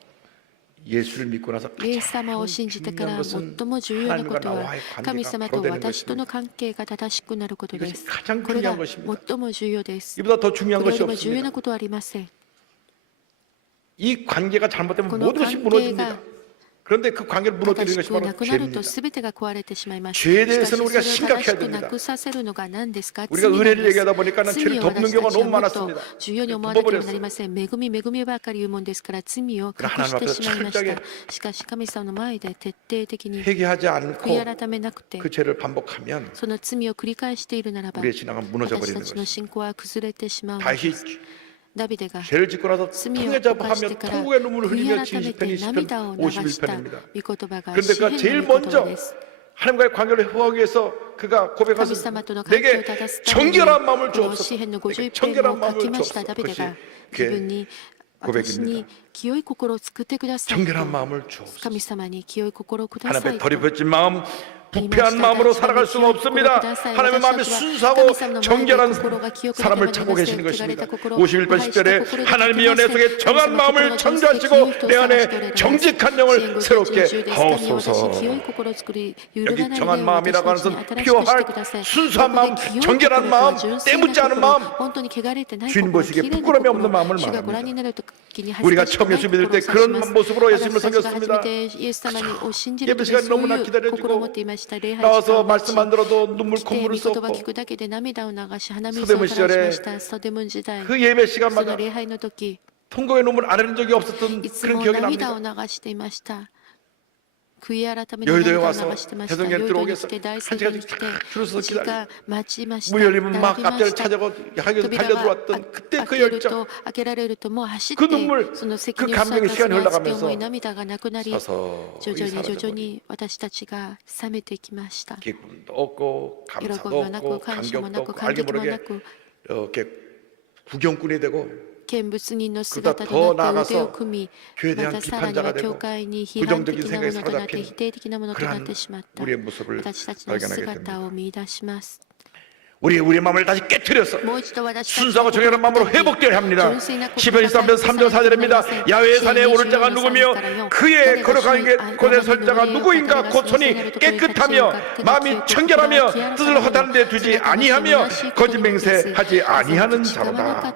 예수를 믿고 나서 イエス様を信じてから最も重要なことは神様と私との関係が正しくなることです。これが最も重要です。 이보다 더 중요한 これ 것이 よりも重要 없습니다. なことはありません。 이 관계가 잘못되면 この 모든 것이 関係が 무너집니다. 그런데 그 관계를 正 무너뜨리는 し 것이 く 바로 なくなると 죄입니다. 全てが壊れてしまいます。 죄에 しかし 대해서는 そ 우리가 れを正 심각해야 しくな 됩니다. くさせるのが何ですか？ 우리가 罪なん 은혜를 です。 얘기하다 보니까 罪 죄를 を 덮는 私 경우가 たちは 너무 もっと 많았습니다. 重要に思わなければなり 덮어버렸어요. ません。恵みばかり言うもんですから罪を隠 하나님 して 앞에서 しまいました。 철저하게 しかし神様の前で徹底的に 회개하지 悔 않고 い改めなくて 그 죄를 반복하면 その罪を繰り返しているならば 우리의 신앙은 무너져 私 버리는 たちの 것입니다. 信仰は崩れてしまうので 다시 す。ダビデが 죄를 짓고 나서 罪を 통해 犯し 잡아하며 てから 통곡의 눈물을 悔い 흘리며 改め 20편 て 20편 涙を流した 51편입니다. 御言葉が 그런데 詩 그가 篇 제일 の御言葉 먼저 です。 하나님과의 관계를 회복하기 위해서 그가 神 고백하서 様との関係を 내게 正すために 정결한 마음을 この 주옵소서. 詩篇の 내게 51編 정결한 を書き 마음을 ました 주옵소서. ダビデ 그것이 が自分 그의 に 고백입니다. 私に清い心を作ってください 정결한 と 마음을 주옵소서. 神様に清い心をくださ 하나님의 いと 더럽혀진 마음, 부패한 마음으로 살아갈 수가 없습니다. 하나님의 마음이 순수하고 정결한 사람을 찾고 계시는 것입니다. 51편 10절에 하나님이여 내 속에 정한 마음을 창조하시고 내 안에 정직한 영을 새롭게 하옵소서. 여기 정한 마음이라고 하는 것은 피어할 순수한 마음, 정결한 마음, 때묻지 않은 마음, 주인 보시기에 부끄러움이 없는 마음을 말합니다. 우리가 처음 예수 믿을 때 그런 모습으로 예수님을 섬겼습니다. 예배 시간이 너무나 기다려지고 나와서 말씀 안 들어도 눈물 콧물을 쏟고 서대문 시절에 그 예배 시간마다 통곡의 눈물 안 흘린 적이 없었던 그런 기억이 납니다. 여의도에 와서 대성령 들어오겠어 한 시간씩 줄을 서서 기다리고 문 열리면 막 앞자리를 찾아가고 학교에서 달려들어왔던 그때 그 열정, 그 눈물, 그 감동의 시간이 흘러가면서 서서히 徐々に徐 사라져버리고 々に私たちが冷めてきました。 기쁨도 없고 喜び 감사도 もなく 없고 感謝もな 감격도 く 없고 感 알게 激もな 모르게 く 이렇게 구경꾼이 되고 見物人の 그보다 姿 더 となって腕を 나아가서 組み 교회에 ま 대한 たさらには 비판자가 教 되고 会に批判的 부정적인 なも 생각에 のとなって 사로잡힌 否定的なものとなってしまった 우리의 모습을 私たちの 발견하게 姿 됩니다. を見出します。 우리의 마음을 다시 깨트려서 もう一度私たち 순수하고 정결한 마음으로 회복되어야 합니다. 시편 23편 3절 4절입니다. 야외의 산에 오를 자가 누구며 그의 걸어가는 곳에 설 자가 누구인가 곧 손이 깨끗하며 마음이 청결하며 뜻을 허다는 데 두지 아니하며 거짓 맹세하지 아니하는 자로다.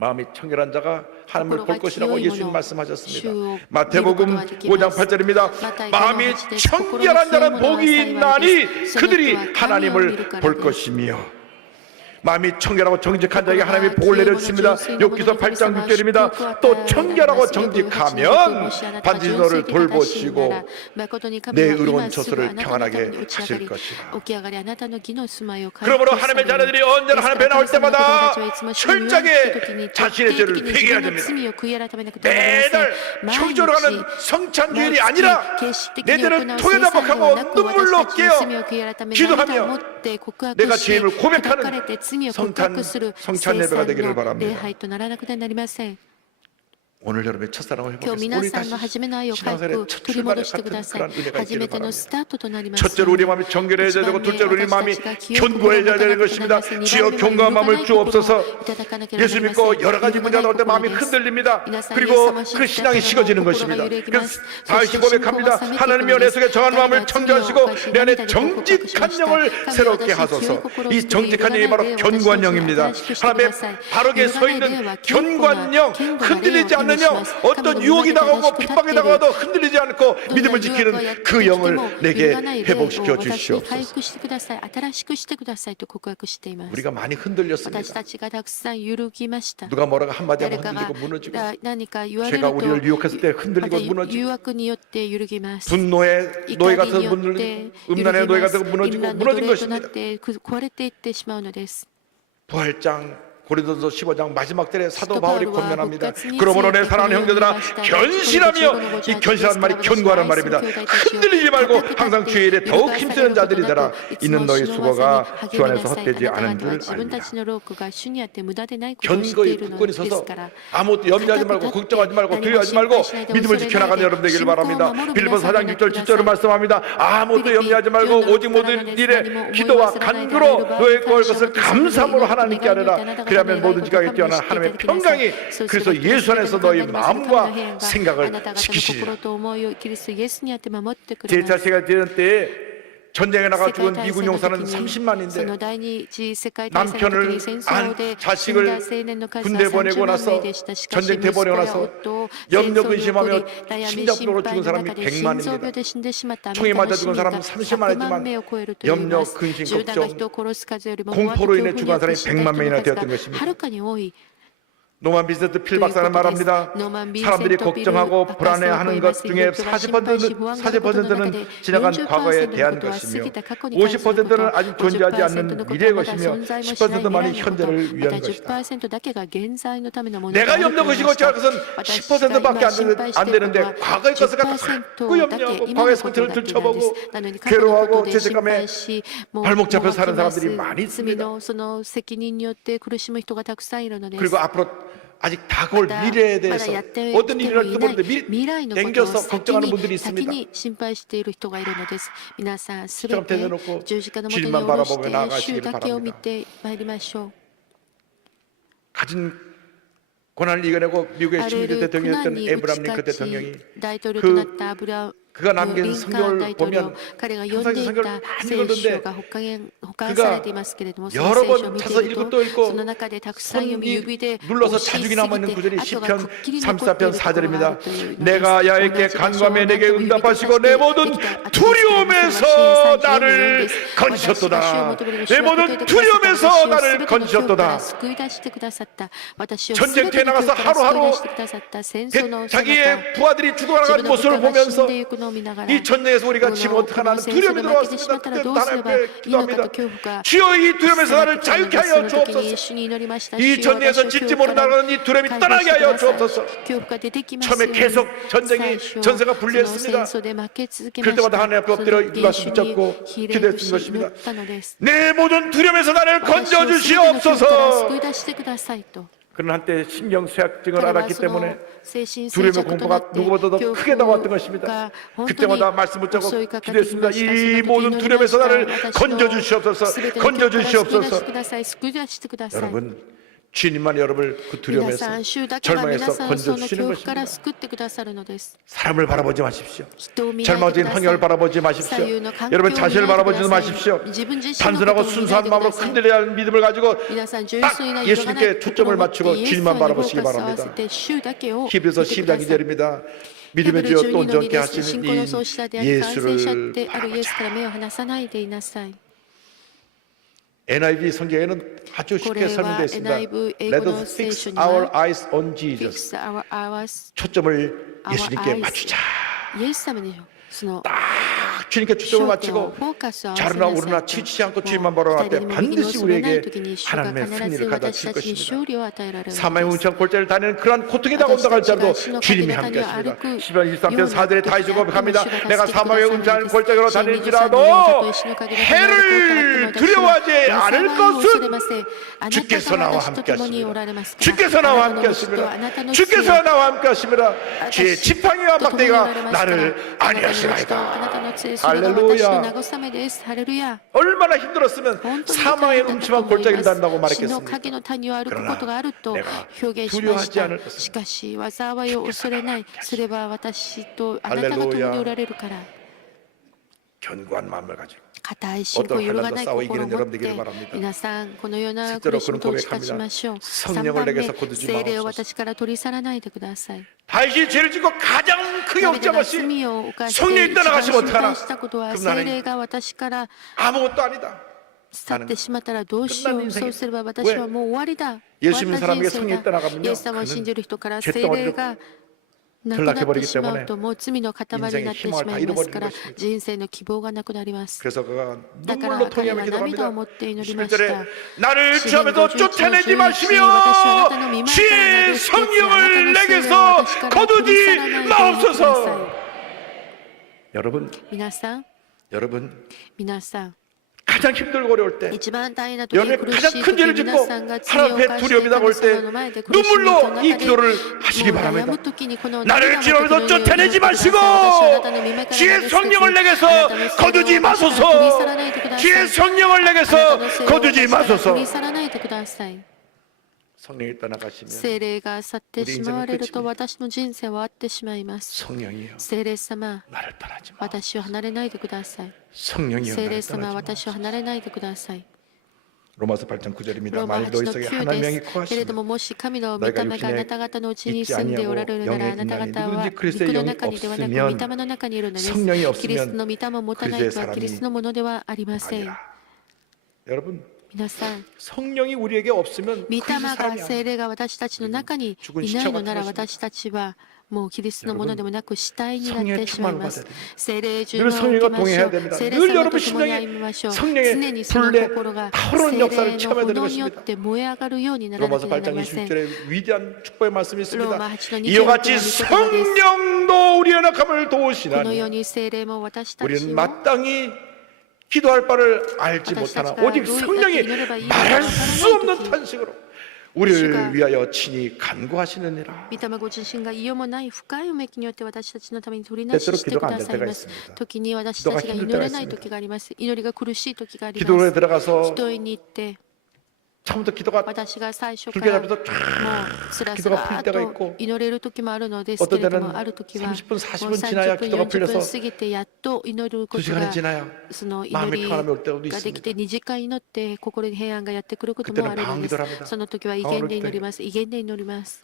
마음이 청결한 자가 하나님을 볼 것이라고 예수님 말씀하셨습니다. 마태복음 5장 8절입니다. 마음이 청결한 자는 복이 있나니 그들이 하나님을 볼 것이며 마음이 청결하고 정직한 자에게 하나님이 복을 내려주십니다. 욥기서 8장 6절입니다. 또 청결하고 정직하면 반드시 너를 돌보시고 내 의로운 저수를 평안하게 하실 것이라. 그러므로 하나님의 자녀들이 언제나 하나님 앞에 나올 때마다 철저하게 자신의 죄를 회개해야 됩니다. 매달 청조로 가는 성찬주일이 아니라 내 죄를 통해담복하고 눈물로 깨어 기도하며 내가 죄임을 고백하는 성찬 예배가 되기를 바랍니다. 오늘 여러분의 첫사랑을 今日 회복해서 皆 우리 さん 다시 の初めの愛を回 신앙생활의 復 첫 取り 출발에 戻してくだ 같은 さい 그런 은혜가 初 있기를 めての 바랍니다. スタートとなります 첫째로 우리 마음이 정결해져야 되고 둘째로 우리 마음이 견고해져야 되는 것입니다. 주여 견고한 마음을 주옵소서. 예수 믿고 여러 가지 문제가 나올 때 마음이 흔들립니다. 그리고 그 신앙이 식어지는 것입니다. 그래서 다시 고백합니다. 하나님이여 내 속에 정한 마음을 청정하시고 내 안에 정직한 영을 새롭게 하소서. 이 정직한 영이 바로 견고한 영입니다. 하나님의 바르게 서 있는 견고한 영, 흔들리지 않는 영, 어떤 유혹이 다가오고 핍박이 다가와도 흔들리지 않고 믿음을 지키는 그 영을 내게 회복시켜 주시옵소서. 우리가 많이 흔들렸습니다. 누가 뭐라고 한마디 하면 흔들리고 무너지고 죄가 우리를 유혹했을 때 흔들리고 무너지고 분노의 노예 같은 분들 음란의 노예 같은 무너지고 무너진 것입니다. 부활장 고린도서 15장 마지막 절에 사도 바울이 권면합니다. 그러므로 내 사랑하는 형제들아 견실하며 이 견실한 말이 견고하란 말입니다. 흔들리지 말고 항상 주의 일에 더욱 힘쓰는 자들이 되라. 이는 너희 수고가 주 안에서 헛되지 않은 줄 알리라. 견고히 굳건히 서서 아무것도 염려하지 말고 걱정하지 말고 두려워하지 말고 믿음을 지켜나가는 여러분 되기를 바랍니다. 빌립보서 4장 6절 7절을 말씀합니다. 아무것도 염려하지 말고 오직 모든 일에 기도와 간구로 너의 구할 것을 감사함으로 하나님께 하느라. 그러면 모든 지각에 뛰어난 하나님의 평강이 그래서 예수 안에서 너희 마음과 생각을 지키시리라. 제 자체가 되는 때에 전쟁에 나가 죽은 미군 용사는 30만인데 남편을 자식을 군대 보내고 나서 전쟁터 보내고 나서 염려 근심하며 심장병으로 죽은 사람이 100만입니다. 총에 맞아 죽은 사람은 30만이지만 염려 근심 걱정 공포로 인해 죽은 사람이 100만 명이나 되었던 것입니다. 노만 빈센트 필 박사는 말합니다. 사람들이 걱정하고 불안해하는 것 중에 40%는 지나간 과거에 대한 것이며 50%는 아직 존재하지 않는 미래의 것이며 10%만이 현재를 위한 것이다. 내가 염려 것이고 제가 그것은 10%밖에 안 되는데 과거의 것을 갖다 자꾸 염려하고 과거의 상처를 들춰보고 괴로워하고 죄책감에 발목 잡혀 사는 사람들이 많이 있습니다. 그리고 앞으로 아직 다가올 미래에 대해서 어떤 일이 날지도 모르는데 미리 땡겨서 걱정하는 분들이 있습니다. 시험 대놓고 주님만 바라보며 나아가시기를 바랍니다. 가진 권한을 이겨내고 미국의 식민지 대통령이었던 에브라함 링컨 대통령이 그가 남긴 성경을 보면 평상시 성경을 많이 읽었는데 그가 여러 번 차서 읽고 또 읽고 손이 눌러서 자죽이 남아있는 구절이 시편 34편 4절입니다. 내가 야훼께 간구하며 내게 응답하시고 내 모든 두려움에서 나를 건지셨도다. 내 모든 두려움에서 나를 건지셨도다. 전쟁터에 나가서 하루하루 자기의 부하들이 죽어나가는 모습을 보면서 이 전쟁에서 우리가 지금 어떡하나 하는 두려움이 들어왔습니다. 그때도 하나님 앞에 기도합니다. 주여 이 두려움에서 나를 자유케 하여 주옵소서. 이 전쟁에서 짓지 못하는 이 두려움이 떠나게 하여 주옵소서. 처음에 계속 전세가 불리했습니다. 그럴 때마다 하나님 앞에 엎드려 이 말씀 붙잡고 기도했던 것입니다. 내 모든 두려움에서 나를 건져주시옵소서. 그는 한때 신경쇠약증을 앓았기 때문에 두려움의 공포가 누구보다도 크게 다가왔던 것입니다. 그때마다 말씀 붙잡고 기도했습니다. 이 모든 두려움에서 나를 건져주시옵소서. 건져주시옵소서. 여러분 주님만 여러분을 그 두려움에서 절망에서 건져주시는 것입니다. 사람을 바라보지 마십시오. 절망적인 환경을 바라보지 마십시오. 여러분 자신을 바라보지 마십시오. 단순하고 순수한 마음으로 흔들려야 하는 믿음을 가지고 딱 예수님께 초점을 맞추고 주님만 바라보시기 바랍니다. 히브리서 12장 2절입니다. 믿음의 주여 또 온전케 하시는 이 예수를 바라보자. NIV 성경에는 아주 쉽게 설명되어 있습니다. Let us fix our eyes on Jesus. 초점을 예수님께 맞추자. 딱 주님께 초점을 맞추고 좌르나 우르나 치우치지 않고 주님만 바라볼 때 반드시 우리에게 하나님의 승리를 가져다 줄 것입니다. 사망의 음침한 골짜기를 다니는 그러한 고통이 다가온다 할지라도 주님이 함께 하십니다. 10편 23편 4절에 다윗이 고백합니다. 내가 사망의 음침한 골짜기로 다닐지라도 해를 두려워하지 않을 것은 주께서 나와 함께 하십니다. 주께서 나와 함께 하십니다. 주께서 나와 함께 하십니다. 주의 지팡이와 막대기가 나를 안위하시나이다. 할렐루야. 얼마나 힘들었으면 사망의 음침한 골짜기를 단다고 말했겠습니까? 그러나 내가 두려워하지 않을 것은 할렐루야. 견고한 마음을 가지고 어떤 환난도 싸워 이기는 여러분 되기를 바랍니다. 실제로 그런 고백합니다. 성령을 내게서 거두지 마옵소서. 다윗이 죄를 짓고 가장 크게 얻은 것이 성령이 떠나가시면 어떡하나. 그럼 나는 아무것도 아니다. 나는 끝난 인생이다. 왜? 예수 믿는 사람에게 성령이 떠나가면요 그는 죄덩어리로 전락해버리기 때문에 인생의 희망을 다 잃어버리는 것입니다. 그래서 그가 눈물로 통해하며 기도합니다. 11절에 나를 주 앞에서 쫓아내지 마시며 주의 성령을 내게서 거두지 마옵소서. 여러분 가장 힘들고 어려울 때 여러분의 가장 큰 죄를 짓고 하나님 앞에 두려움이 다가올 때 눈물로 이 기도를 하시기 바랍니다. 나를 주 앞에서 쫓아내지 마시고 주의 성령을 내게서 거두지 마소서. 주의 성령을 내게서 거두지 마소서. 성령이 떠나가시면 聖霊が去ってしまわれると私の人生は終わってしまいます。 성령이여 聖霊様、 나를 떠나지 마. 私を離れないでください。 성령이여 聖 나를 霊様、 떠나지 마. 私を離れないでください。 로마서 8장 9절입니다. ローマ 만일 너희 8の 속에 9 하나님의 で 영이 す。けれども、 거하시면 もし神の御霊があなた方のうちに住んでおられるなら、あなた方は肉の中にではなく、御霊の中にいるのです。キリストの御霊を持たない人はキリストのものではありません。 아니라. 여러분 皆さん、 성령이 우리에게 없으면 御霊 그리스도 が 사람이 聖 아니에요. 霊が私たちの中にいないのなら、私たちはもうキリストのものでもなく死体になってしまいます。聖霊充満を受けましょう。聖霊様と共に歩みましょう。常にその心が聖霊の炎によって燃え上がるようにならなけ 로마서 ればなり 8장 ません。 20절에 위대한 축복의 말씀이 ロー 있습니다. マ8の 이와 26 같이 の御言葉です。 성령도 우리의 연약함을 このよう 도우시나니 に聖霊も私たち 우리는 を 마땅히 기도할 바를 알지 못하나 오직 성령이 말할 수 없는 탄식으로 우리를 위하여 친히 간구하시느니라. 御霊ご自身が異様もない深いうめきによって私たちのために取りなししてくださいます。時に私たちが祈れない時があります。祈りが苦しい時があります。 기도에 들어가서 祈りに行って 처음부터 기도가 私が最初か 불쾌 ら 잡혀서 もうスラス 기도가 ラ 풀 때가 と 있고 祈れる時もあるのですけ 어떤 れども、 때는 ある時は 30분 40분 もう 지나야 30分 기도가 40 풀려서 分過ぎてやっと祈るこ 두 とが 시간이 지나야 その祈 마음이 り 평안함이 올 때도 ができて 있습니다. 2時間祈って心に平安がやってくることもあるのです。その時は威厳で祈ります。威厳で祈ります。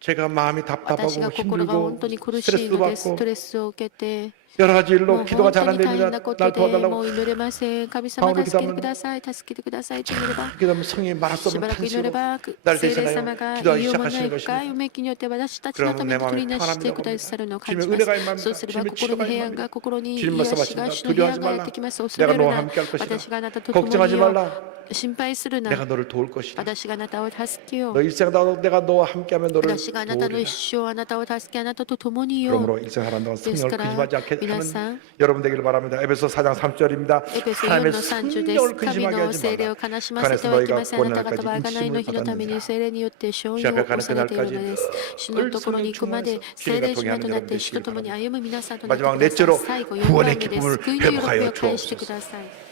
제가 마음이 私 답답하고 が心が本 힘들고 当に苦しい 스트레스도 のです。ス 받고 トレスを受けて 여러 가지 も 일로 う 기도가 本 잘 当 안 に大変な 됩니다. こ 날 とでも 도와달라고 う祈れません。神様 방으로 助けて 기도하면 ください。助けてくださいと祈れば 그다음 성령이 말할 수 しば 없는 らく祈れ 탄식으로 ば 날 聖霊 대신하여 様が 기도하기 言うもない 시작하시는 深い 것입니다. うめきによって私たちのために取りなししてくださるのを感じま 주님의 す。 은혜가 임합니다. そうすれば 주님의 心に 치료가 平安 임합니다. が心に 주님 癒しが 말씀하십니다. 主の平 두려워하지 安がやっ 말라. てきます。恐れ 내가 る 너와 な。 함께 할 것이다. 私があなたと共に 걱정하지 いよう。 말라. 心配するな。 내가 너를 도울 것이다. 私があなたを助けよ 너 う。 일생 내가 너와 함께하면 너를 私があなたの 도우리라. 一生あなたを助けあなたと共にいよう。 그러므로 일생 살아간 동안 성령을 그러니까 근심하지 않게 미나상, 하는 여러분 되기를 바랍니다. 에베소 4장 3절입니다. エペソ4 하나님의 の30で 성령을 す。神 근심하게 の 하지 聖霊 말라. を悲しませてはいけません。あなた方は贖いの日のために 구원날까지 聖霊によって勝利を 주앞에 起こ 가는 されているの 그날까지 です。主のところに行くまで聖霊主となって主と共に歩む皆さんとなってく 마지막 ださい。 넷째로 最後4 구원의 番目です。 기쁨을 救いの喜び 회복하여 を返してく 주옵소서. ださい。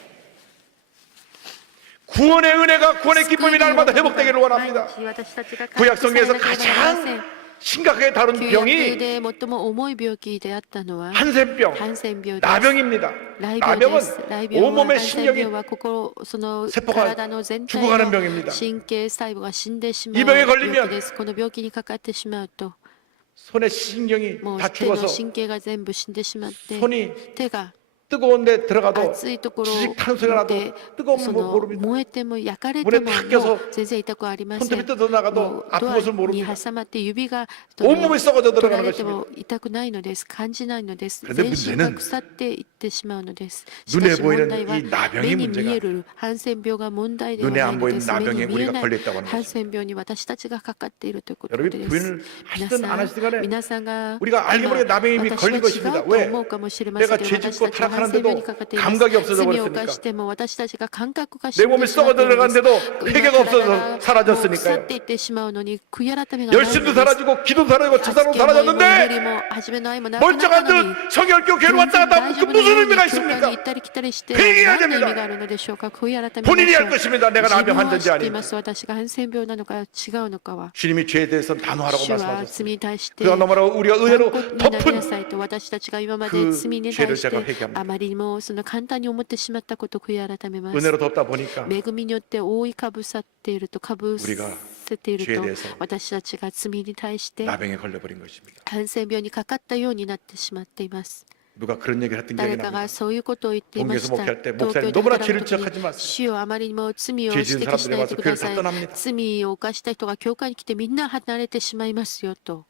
구원의 은혜가 구원의 기쁨이 날마다 회복되기를 원합니다. 毎日私たちが 구약 回復され 성경에서 なければなりません。 가장 심각하게 다룬 旧約 병이 で最も重い病気であったのは 한센병, ハンセン病です。 나병입니다. 雷病で 나병은 す。雷病は 온몸의 ハンセン 신경이 病はその 세포가 体の全体 죽어가는 の 병입니다. 神経細胞が死んでしまう 이 병에 걸리면 病気です。この病気にかかってしまうと 손의 신경이 もう 다 手の 죽어서 神経が全部死んでしまって 손이 手が 뜨거운 데 들어가도 熱いところ 지직 타는 소리가 で 나도 뜨거운 そ 물 の 모릅니다. 燃えても焼かれ 문에 ても 탁 も 껴서 う全然痛くはありません。 손톱이 뜯어 나가도 もう 아픈 ドア 것을 に 모릅니다. 挟まって指が 온몸이 썩어져 取ら 들어가는 れて 것입니다. も痛くないのです。感じないのです。 그런데 全身が 문제는 腐っていってしまうのです。し 눈에 かし 보이는 問題は 이 나병이 目に 문제가 見えるハンセン病が問題では 눈에 ない 안 ので 보이는 す。目に 나병에 見え 우리가 ない 걸렸다고 하는 ハン 것입니다. セン病に私たちがかかっているということ 여러분이 です。 부인을 皆 하시든 さ 안 ん 하시든 간에 皆さんが 우리가 알게 모르게 나병에 이미 私 걸린 は違う 것입니다. と 왜? 思うかもしれません 내가 けど 죄 私 짓고 たちはハンセン病に 타락하는데도 かかっています。 감각이 없어져 罪を犯 버렸으니까 しても私たちが感覚が死 내 んで 몸에 しまって 썩어 いるのです。 들어갔는데도 회개가 없어서 腐 사라졌으니까요. っていってしまうのに悔い改めがないのです 열심도 사라지고 기도 사라지고 助 자살도 けも祈り 사라졌는데 も初めの愛もなくなった 멀쩡한 のに 듯 성결교 교회로 왔다 갔다 하면 그 무슨 의미가 있습니까? 行ったり来たりして 회개해야 何の意 됩니다. 味があるのでしょうか。悔い改めましょう。 본인이 할 것입니다. 내가 自 나병 分は 환자인지 知っていま 아닌지. す。私がハンセン病なのか違うのかは。 주님이 죄에 대해서는 단호하라고 主は 말씀하셨습니다. 罪に対して 그가 너무나 우리가 의외로 頑固になり 덮은 なさいと私たちが今まで 그 罪に 죄를 対し 제가 て 회개합니다. あまりにもその簡単に思ってしまったことを悔い改めます。 은혜로 덮다 보니까 恵みによって覆いかぶさっているとかぶせている 죄에 と 대해서 私たちが罪に対して 나병에 걸려버린 것입니다. ハンセン病にかかったようになってしまっています。 누가 그런 얘기를 했던 기억이 誰かが 납니다. そういうことを言っていまし 본교에서 た。 목회할 때 東 목사님 京で 너무나 働 죄를 く時に 지적하지 마세요. 主をあまりにも罪を 죄 指 지은 摘しない 사람들이 で 와서 くだ 교회를 さ 다 い。 떠납니다. 罪を犯した人が教会に来てみんな離れてしまいますよと。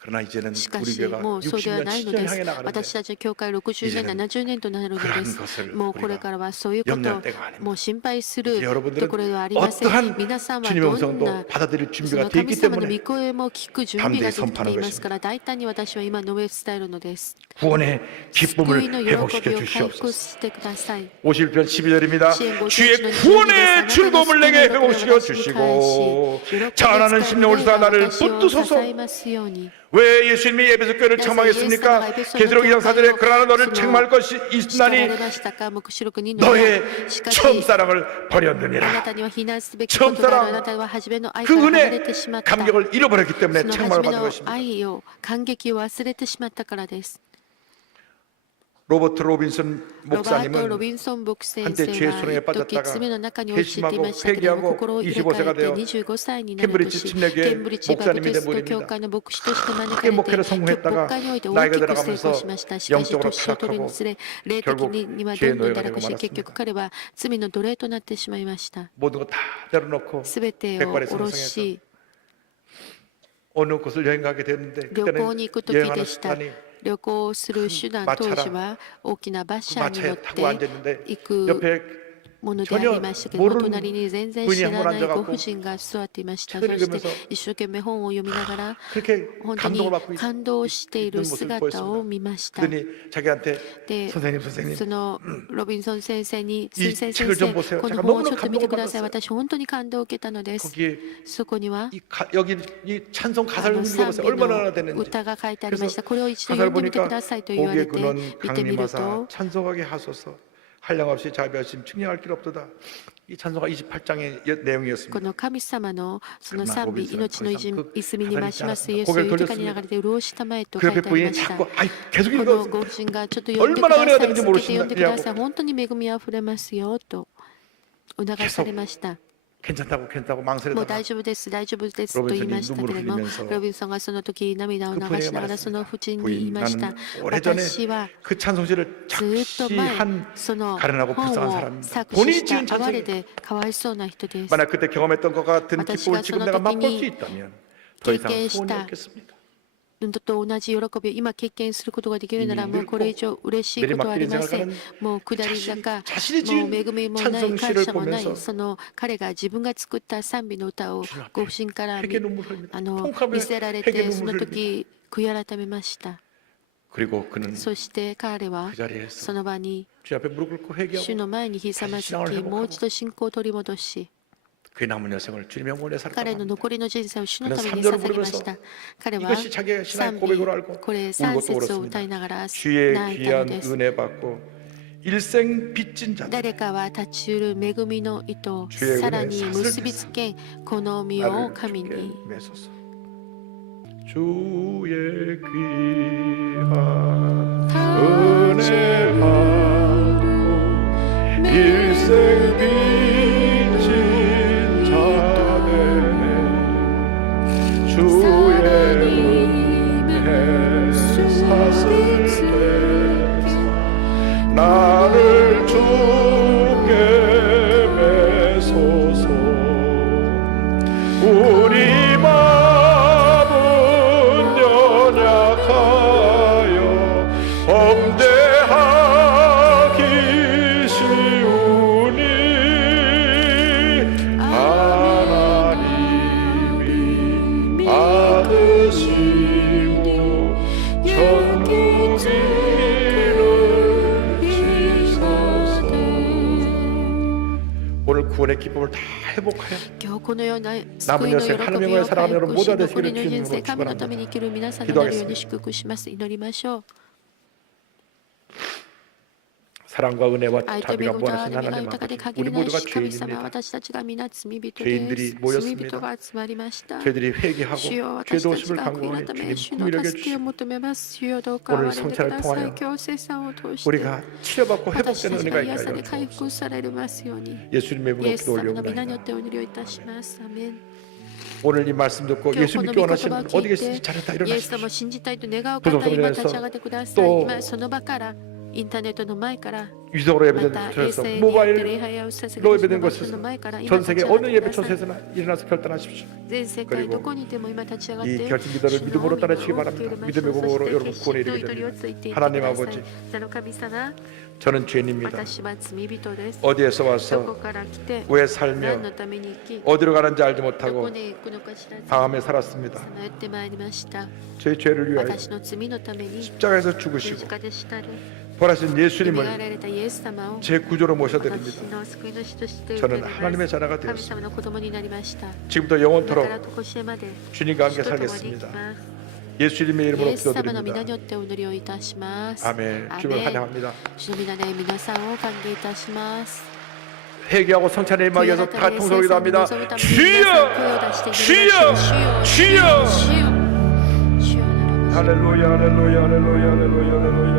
그러나 이제는 しか 우리 し 교회가 もうそうでは 60년, ないの 70년 です。 향해 나가는데 私たちの教会60年、70年となるので 그러한 す。 것을 もうこれからはそういうこと 염려할 때가 아닙니다. をもう心配する 여러분들은 ところではありません。 어떠한 皆さんは 주님의 どん 음성도 な 받아들일 そ 준비가 の 되어 神 있기 様の 때문에 御声も聞く準備ができてい 담대히 ますから大胆に私は今述べ伝えるのです。 구원의 救い 기쁨을 の喜 회복시켜 びを回復 주시옵소서. してください。 51편 12절입니다. 支援 주의 51편 구원의 12 즐거움을 내게 あなたの 회복시켜 救いの喜びを 주시고 喜びを 자라나는 使う 심령을 사 나를 私を 붙드소서. 支えますように。 왜 예수님이 에베소 교회를 책망했습니까? 계시록 2장 4절에 그러나 너를 책망할 것이 叱ら 있으나니 れましたか。黙示録2の 너의 しかし 처음 사랑을 あな 버렸느니라. たには非難すべきことがある。あなたは初めの愛か 그 ら離れ 은혜 てしまった。 감격을 잃어버렸기 そ 때문에 の 책망을 初め 받은 の 것입니다. 愛を感激を忘れてしまったからです。 로버트 로빈슨 ロバート・ロ 목사님은 ビンソン牧先 한때 生 죄의 は 수렁에 一時 빠졌다가 罪の中に陥っていましたけれども 회개하고 心を入れ 25세가 替えて 되어 25歳になる 캠브리지 年 침례교회 ケンブリッジバプ 목사님이 テ 된 スト 분입니다. 教会の牧師として招か 크게 れ 목회를 て 성공했다가 牧会において大 나이가 きく成 들어가면서 功しましたしかし 영적으로 年を取るにつれ霊的にはどんどん堕落し結局彼は罪の奴隷となってしまいました。 모든 거 다 내려놓고 すべてを 백발의 下ろ 성성에서 し 어느 곳을 여행 가게 됐는데 旅行に行く時 여행하는 でした。 수단이 旅行する手段当時は大きな馬車に乗 마차에 っ 타고 て 앉았는데 行く 옆에 ものでありましたけども、 전혀 隣に全然 모르는 知らない 분이 ご婦人が座っていました。そ 책을 して 읽으면서 一生懸命本を読みながら 그렇게 本当 감동을 に 받고 感動している 있는 모습을 姿を 보였습니다. 見ました。 그러니 자기한테 で 선생님 そのロビンソン先生にい先生 책을좀보세요 この 제가 本を 너무나 ちょっと見てください。 감동을 받았어요. 私本当に感動を受けたのです。 거기에 そこには 여기 이 찬송 あ 가사를 の賛 읽어보세요. 美 얼마나 の 되는지. 歌が書いてありました。これを一度 가사를 読んでみてく 보니까 ださいと言われ 고개 て 근원 見てみる 강림하사 と 찬송하게 하소서 한량없이 자비하심 측량할 길 없도다. 이 찬송가 28장의 こ 내용이었습니다. の神様のその 그러나 賛美、 로빈슨은 命の 더 이상 그 泉に増しますイエス 고개를 豊かに流 돌렸습니다. れて潤したまえと 그 書い 옆에 てあり 부인이 ました。 자꾸 계속 この 읽어 ご婦人がちょっと読んでくだ 얼마나 さ 은혜가 い、 되는지 続けて読んでください、 모르시냐고 本当に恵みあふれますよと促されました。 괜찮다고 もう 망설이다가 大丈夫です、大丈夫ですと言いましたけれども、ロビンソンがその時涙を流しながらその婦人に言いました。 오래전에 私は 그 찬송시를 ずっと前 작시한 その 가련하고 本 불쌍한 を 사람입니다. 作詞 본인이 した 지은 哀れ 찬송이 でかわいそうな人です。 만약 그때 경험했던 것 같은 기쁨을私が 지금 その 내가 맛볼 時 수 に 있다면 더 이상経験 소원이 した 없겠습니다. と同じ喜びを今経験することができるならもうこれ以上嬉しいことはありません。もう下り坂、もう恵みもない感謝もない、その彼が自分が作った賛美の歌をご婦人から見せられて、その時悔い改めました。 그리고 그는 そして彼は 그 자리에서 その場に 주 앞에 무릎 꿇고 主 회개하고 の前にひざまずき、もう一度信仰を取り戻し、 그의 남은 여생을 주님의 영원에 살았다고 彼の 합니다. 残りの人生を主のために 그는 捧げました。彼は 이것이 자기의 신앙의 賛美、 고백으로 알고 これ 운 3 것도 節を歌い 그렇습니다. ながら 주의 泣いたの 귀한 です。 은혜 받고 일생 빚진 자들 誰かは立ち得る恵みの糸、 주의 은혜 さらに結びつけ、この身を 나를 神 주께 に。 매소서. 주의 귀한 은혜 받고 일생 빚진 자들의 주의 은혜 사슬 때 나를 주께 매소서. 우리 마음은 연약하여 범죄하기 쉬우니 하나님이 받으시고 천국이를 지소서. 오늘 구원의 기쁨을 다 회복하여 今日このような救いの喜びを回復し、残りの人生、神のために生きる皆さんになるように祝福します。祈りましょう。 사랑과 은혜와 愛と恵み 자비가 と 무한하신 憐れみが 하나님 豊かで 아버지 限 우리 りない 모두가 し神様 죄인입니다. 私たちが皆罪人 죄인들이 です。 모였습니다. 罪人が集まりました 죄들이 主 회개하고 よ私 죄도 たち 없음을 が悔い 강구하니 改め 주님 主の 긍휼히 助けを 여겨주시고 求めます主よどうか 오늘 憐れんでく 성찬을 ださい 통하여 強制さを通して 우리가 치료받고 私た 회복되는 ちが 은혜가 癒され 있게 回 하여 復されますように 예수님의 イ 이름으로 エス様 기도 の皆によ 올려옵니다. ってお祈りをいたしますアメン 오늘 이 말씀 듣고 今日 예수 この 믿기 御言 원하시는 葉を 분 聞 어디 い 계신지 て 잘했다 イエス 일어나십시오. 様を信じたいと願う 부족 方今 성전에서 立ち上がってください 또 今その場からインターネットの前から 위성으로 예배드리는 また衛 곳에서 星によって礼 모바일로 拝を捧げる 예배드리는 場所 곳에서 の前から今 전 立 세계 ち上がっ 어느 て 예배 ください。 초소에서나 일어나서 결단하십시오. 全世界どこにいても今立ち上がって 이 결심 기도를 믿음으로 따르시기 바랍니다. 믿음의 고백으로 여러분 구원에 이르게 됩니다. 하나님 아버지, その神様 저는 죄인입니다. 私は罪人です。 어디에서 どこ 와서 から来て 왜 何 살며 のために生き 어디로 가는지 알지 どこ 못하고 に行くのか知らず 방황에 살았습니다. さまよってまいりました。 제 죄를 위하여 私の罪のために 십자가에서 十 죽으시고 字架で死なれ 부활하신 蘇ら 예수님을 れたイエス様を 제 구조로 私 모셔드립니다. の救い主として受け 저는 入れます 하나님의 자녀가 神様 되었습니다. の子供になりました。 지금부터 だか 영원토록 らとこしえまで 주님과 主 함께 と共に生き 살겠습니다. ます。 예수님의 イ 이름으로 エス様の皆 기도드립니다. によってお祈りをいたします。 아멘. 주님을 환영합니다. 主の皆で皆さんを歓迎いたします。 회개하고 성찬에 임하기 위해서 다 통성으로 기도합니다. 主 주여! 주여! 주여! 할렐루야, 할렐루야, 할렐루야, 할렐루야, 할렐루야, 할렐루야.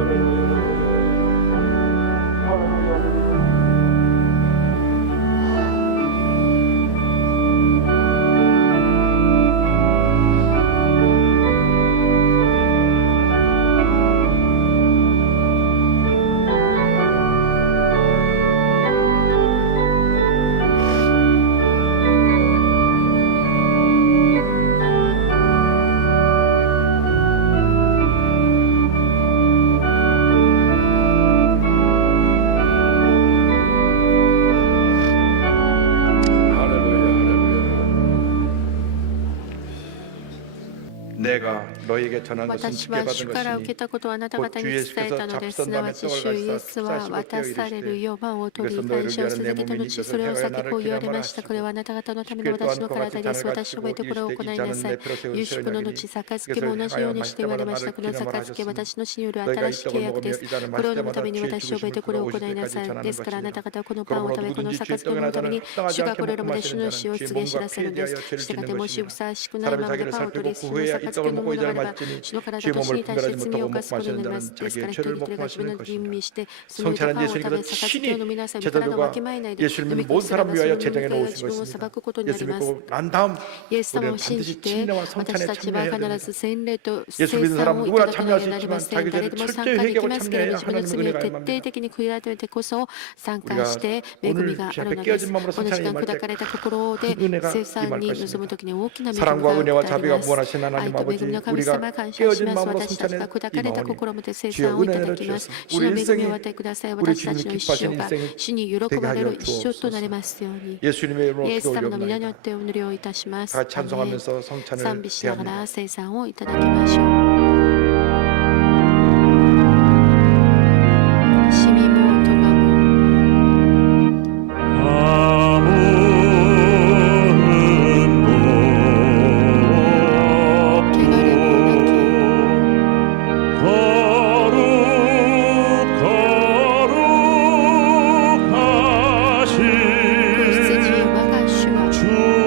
내가 너에게 전한 것은 私 주께 は 받은 主から受け 것이니 たことをあなた方に伝えたのです。すなわち主イエスは渡される4番を取り感謝を続けた後、それをさてこう言われました。これはあなた方のための私の体です。私を覚えてこれを行いなさい。夕食の後、杯も同じようにして言われました。この杯は私の死による新しい契約です。これを飲むために私を覚えてこれを行いなさい。ですからあなた方はこのパンを食べ、この杯を飲むために主がこれらまで主の死を告げ知らせるんです。したがってもしふさわしくないままでパンを取り、主の杯を飲むのならば、主の体と死に対して罪を犯すことになります。ですから一人一人が自分の吟味して、そのパンを食べ、杯を飲みなさい。体をわきまえないで、飲み食いすればその人間が自分を裁くことになります。イエス様を信じて、私たちは必ず洗礼と聖餐をいただかなければなりません。誰でも参加できますけれども、自分の罪を徹底的に悔い改めてこそ参加して恵みがあるのです。この時間砕かれた心で聖餐に臨むときに大きな恵みが与えられます。愛と恵みの神様感謝します。私たちが砕かれた心もで聖餐をいただきます。主の恵みをお与えください。私たちの一生が主に喜ばれる一生となりますように。イエス様の皆によってお祈りをいたします。賛美しながら聖餐をいただきましょう。주 하나님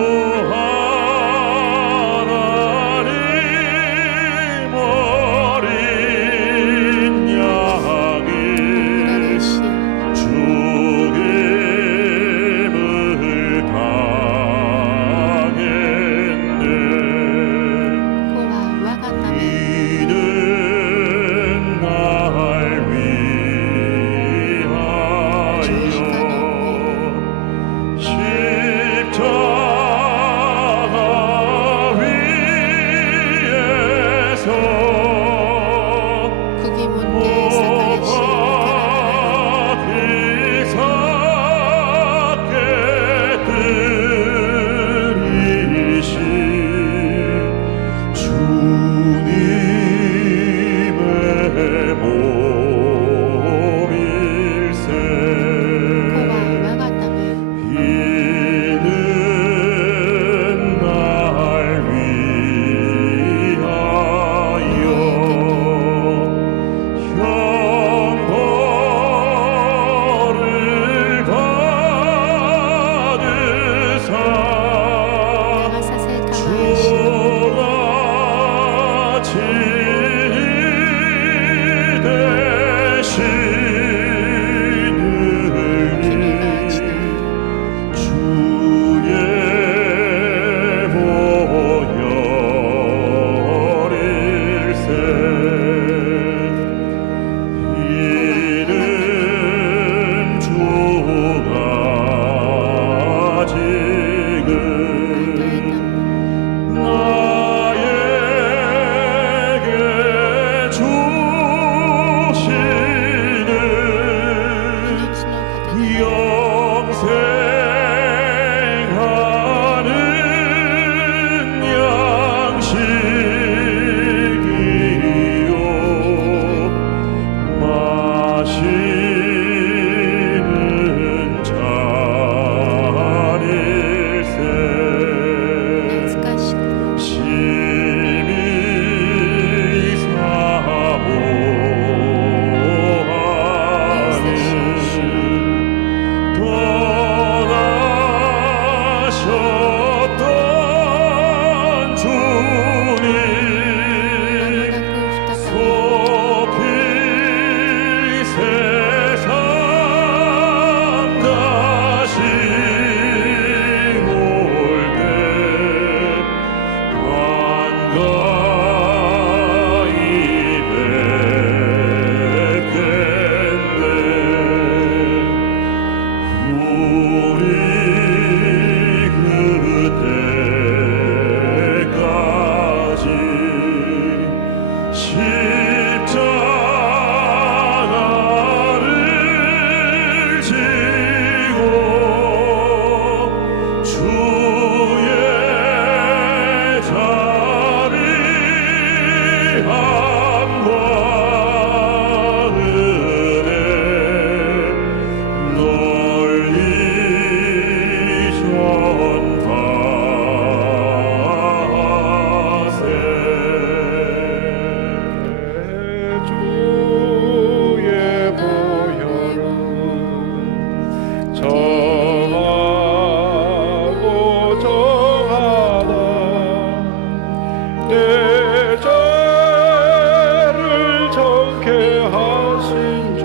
내 죄를 정케 하신 주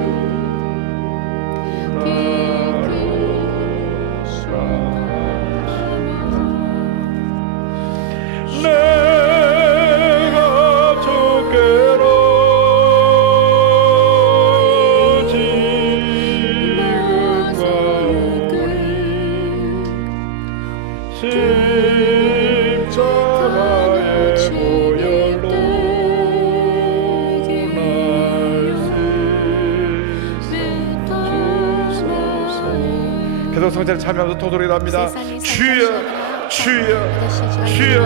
내가 주께로 십자가의 보혈로 날 씻어주소서. 계속 성찬에 참여하면서 도도리랍니다. 주여 주여 주여.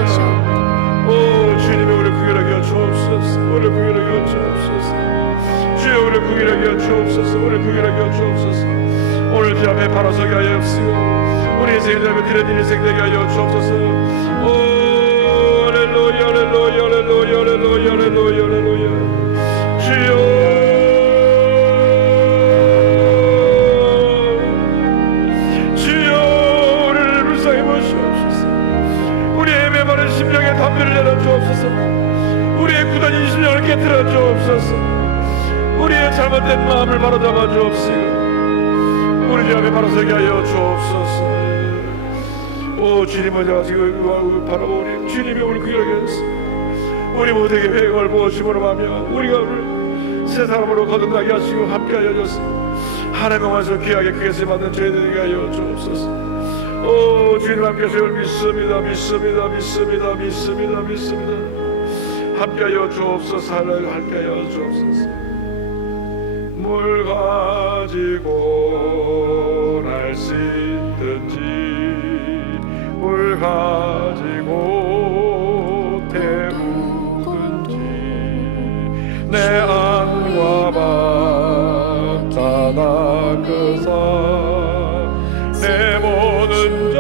오 주님의 우리 구별하게 하여 주옵소서. 우리 구별하게 하여 주옵소서. 주여 우리 구별하게 하여 주옵소서. 우리 구별하게 하여 주옵소서. 오늘 주 앞에 바로 서게 하여 주시고 우리 인생의 삶을 드려진 인생 되게 하여 주옵소서. 오 할렐루야 할렐루야 할렐루야 할렐루야 할렐루야 할렐루야. 주여 주여 우리를 불쌍히 보시옵소서. 우리의 메마른 심령에 담배를 내려 주옵소서. 우리의 굳어진 심령을 깨뜨려 주옵소서. 우리의 잘못된 마음을 바로잡아 주옵시고 우리 주 앞에 바로 서게 하여 주옵소서. 오 주님 먼저 지금 바라보 우리 주님이 우리 구별하게 하소서. 우리 모두에게 회개를 부어주심으로 하며 우리가 오늘 새 사람으로 거듭나게 하시고 함께하여 주소서. 하나님의 원수 귀하게 크게 쓰임받는 저희들에게 하여 주옵소서. 오 주님 함께하여 믿습니다 믿습니다 믿습니다 믿습니다 믿습니다. 함께하여 주옵소서. 함께하여 주옵소서. 물 가지고 날 씻든지 물 가지고 태우든지 내 안과 바다 닦으사 내 모든 죄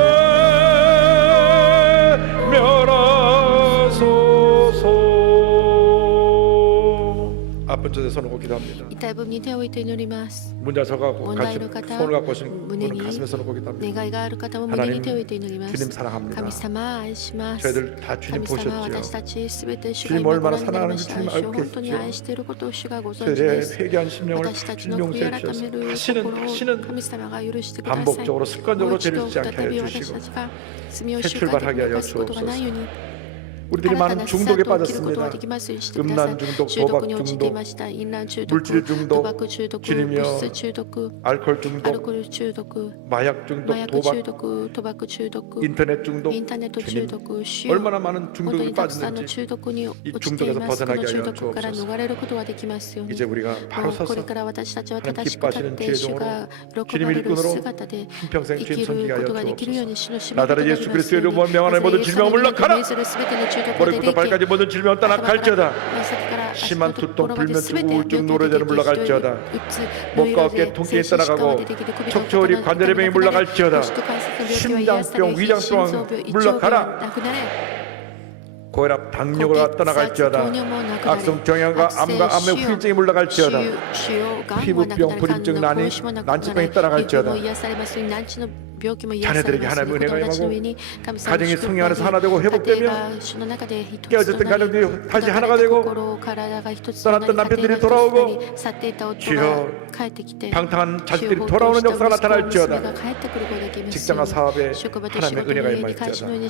멸하소서. 아픈 자세 손을 고 기도합니다. 痛い部分に手を置いて祈ります。 문자 저가고 問題の方、 손을 갖고 오신 분은 胸に 가슴에 손을 고 기도합니다. 願いがある方も胸に手を置いて祈りま 주님 す。 사랑합니다. 神様愛します。 저희들 다 주님 神様 보셨지요. 私たちすべて主が 주님 今ご 얼마나 覧になりま 사랑하는지 した 주님 主 알고 を本当に 계시죠. 愛していることを主がご存知 저희의 です 회개한 심령을 私たち 주님 の悔い 용서해 改め 주셔서 る 다시는 心を 다시는 神様が許してください。 반복적으로 も 습관적으로 う一 죄를 度 짓지 않게 再び 하여 私た 주시고 ちが罪を 새 習慣 출발하게 に 하여 犯すことがないように 우리들이 新た 많은 なスター 중독에 トを切ることが 빠졌습니다. できますようにしてください。 음란 중독, 中毒に 도박 陥ってい 중독, ました。淫乱中 물질 毒、 중독, 賭博中毒、 주님이여 物質中毒、 알코올 アル 중독, コール中毒、 마약 중독, 麻薬中 도박, 毒、賭博中毒、 인터넷 중독, インターネット中 주님 毒、主よ 얼마나 많은 本当 중독에 にたくさんの 빠졌는지 中毒に 이 落ちてい 중독에서 ます。この 벗어나게 中 하여 毒から 주옵소서. 逃れることができますように。 이제 우리가 も 바로 うこれ 서서 から私たちは 하나님 正しく立っ 기뻐하시는 て主 죄종으로 が喜ば 주님의 れる 일꾼으로 姿で 평생 生 주님 きる 섬기게 こ 하여 とができるよう 주옵소서. に主の使命 나다른 となり 예수 ます 그리스도의 ように。 이름으로 명하는 모든 イエス 질병을 様によって 물러가라. 命するすべての中毒を 머리부터 出て 발까지 모든 질병 頭から 떠나갈지어다. 先から足 심한 元 두통, 心まで 불면증, 全て 우울증, 病気が 노래자는 出てきて 물러갈지어다. うつ 목과 ノイロー 어깨 ゼ 통증이 精神疾患 떠나가고 が出てきて首の 척추 허리 肩 관절의 が 병이 물러갈지어다. 腰と関節の病気は癒され 심장병, 위장병 心臓病胃腸病 물러가라. なくなれ 고혈압, 당뇨가 떠나갈지어다. 악성 경향과 암과 암의 후유증이 물러갈지어다. 피부병, 불임증, 난치병이 떠나갈지어다. 자녀들에게 하나님의 은혜가 임하고 가정이 성령 안에서 하나 되고 회복되며 깨어졌던 가정들이 다시 하나가 되고 떠났던 남편들이 돌아오고 주여 방탕한 자식들이 돌아오는 역사가 나타날지어다. 직장과 사업에 하나님의 은혜가 임할지어다. 주님의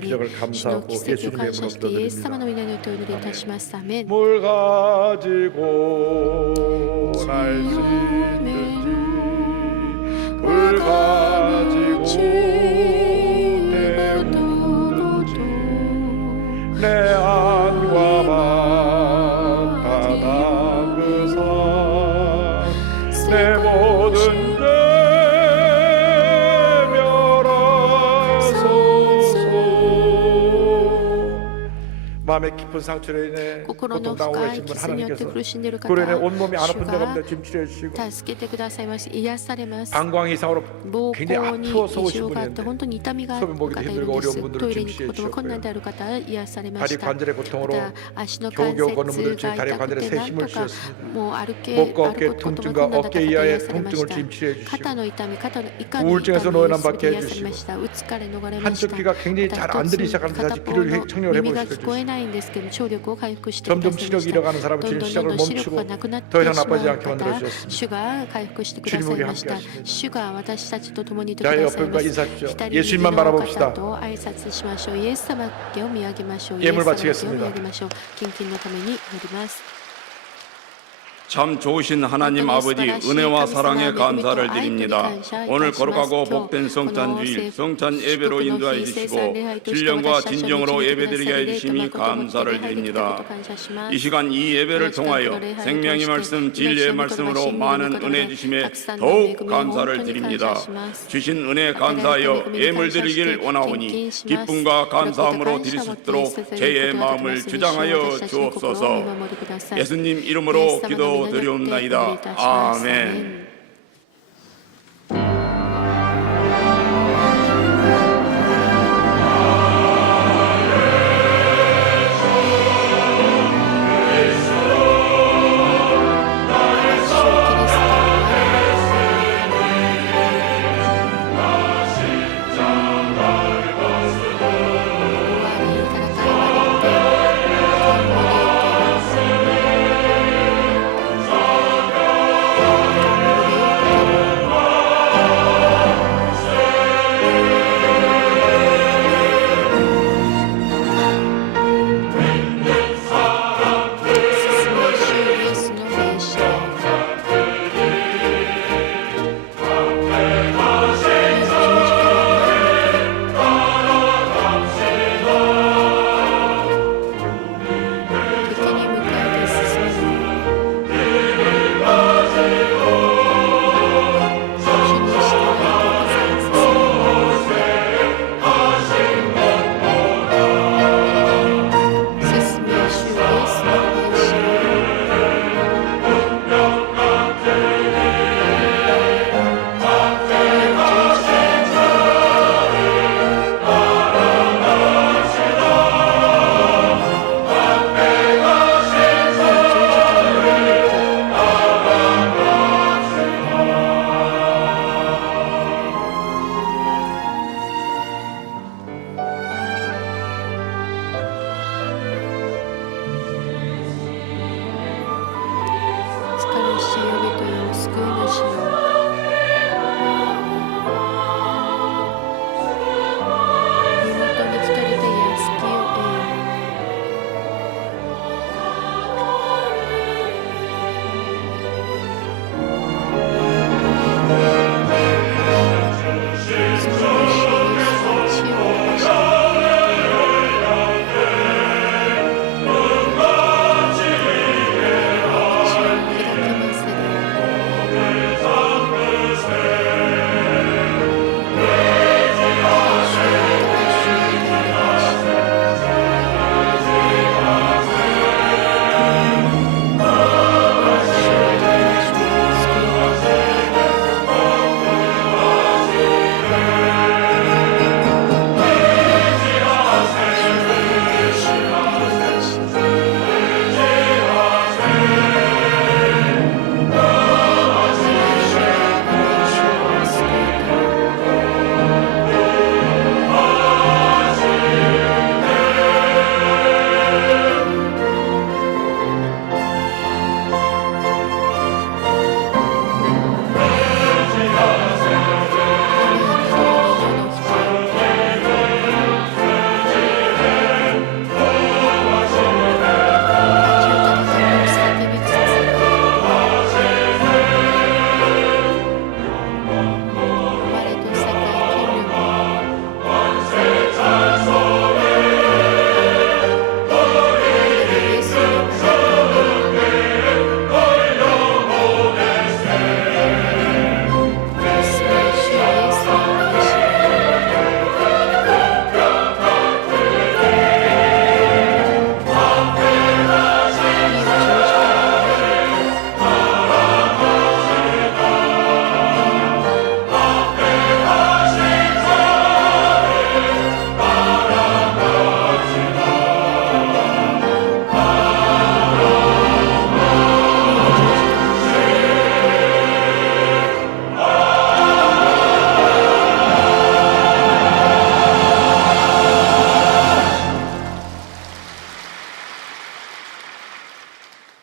기적을 감사하고 예수님의 이름으로 기도드립니다. 뭘 가지고 날 씻든지 물 가지고 태우든지 내 안과 바다 닦으사 내 모든 죄 멸하소서. 마음의 깊은 상처로 인해 心の 고통당하고 深い 계신 분 傷によって 하나님께서 苦しんでいる方 그로 인해 온몸이 안 아픈 데가 主 없는데 지금 치료해 주시고 が助けてくださいます。癒されます。 방광 이상으로 膀 굉장히 胱に 아프어서 異 오신 常があって 분인데 本当に痛みがある 소변 方 보기도 いるん 힘들고 で 어려운 す。 분들을 トイレ 지금 に行くことが困難 치료해 である方は癒されま 다리 した。 관절의 ま 고통으로 た足の関 겨우겨우 걷는 節 분들 が 지금 다리 痛く 관절에 て 새 なん 힘을 とか 주셨습니다. もう歩 목과 く 어깨 ことが 통증과 困難だった方 어깨 癒 이하의 されまし 통증을 た。 지금 치료해 주시고 肩の痛み、肩の以下の痛み 우울증에서 す 노예남 べ 받게 て癒され 해주시고 ました。うつから逃れました。 한쪽 귀가 굉장히 ま 잘 た 안 一 들리기 つ 시작하는데 片 다시 方 귀를 の 청력을 耳が 해보시고 聞こえないんですけど聴力を回復してくだ 점점 さいま 시력이 した。 잃어가는 사람은 どん 지금 どんどん 시력을 どん視力 멈추고 がなくなって 더 し 이상 まう 나빠지지 않게 方、 만들어 주셨습니다. 主が回復してください 주님 우리 ました。 함께하십니다. 主が私たちと共にいてく 자 ださい 옆에 ま 분과 す。 인사하십시오. 左右 예수님만 の 바라봅시다. 方と挨拶しましょう。イエス様を見上げましょう。イエ 예물 ス様を 바치겠습니다. 見上げましょう。献金のために祈ります。 참 좋으신 하나님 아버지 은혜와 사랑에 감사를 드립니다. 오늘 거룩하고 복된 성찬주일 성찬 예배로 인도해 주시고 신령과 진정으로 예배드리게 해주심이 감사를 드립니다. 이 시간 이 예배를 통하여 생명의 말씀 진리의 말씀으로 많은 은혜 주심에 더욱 감사를 드립니다. 주신 은혜 감사하여 예물 드리길 원하오니 기쁨과 감사함으로 드릴 수 있도록 제 마음을 주장하여 주옵소서. 예수님 이름으로 기도드리옵나이다. 아멘.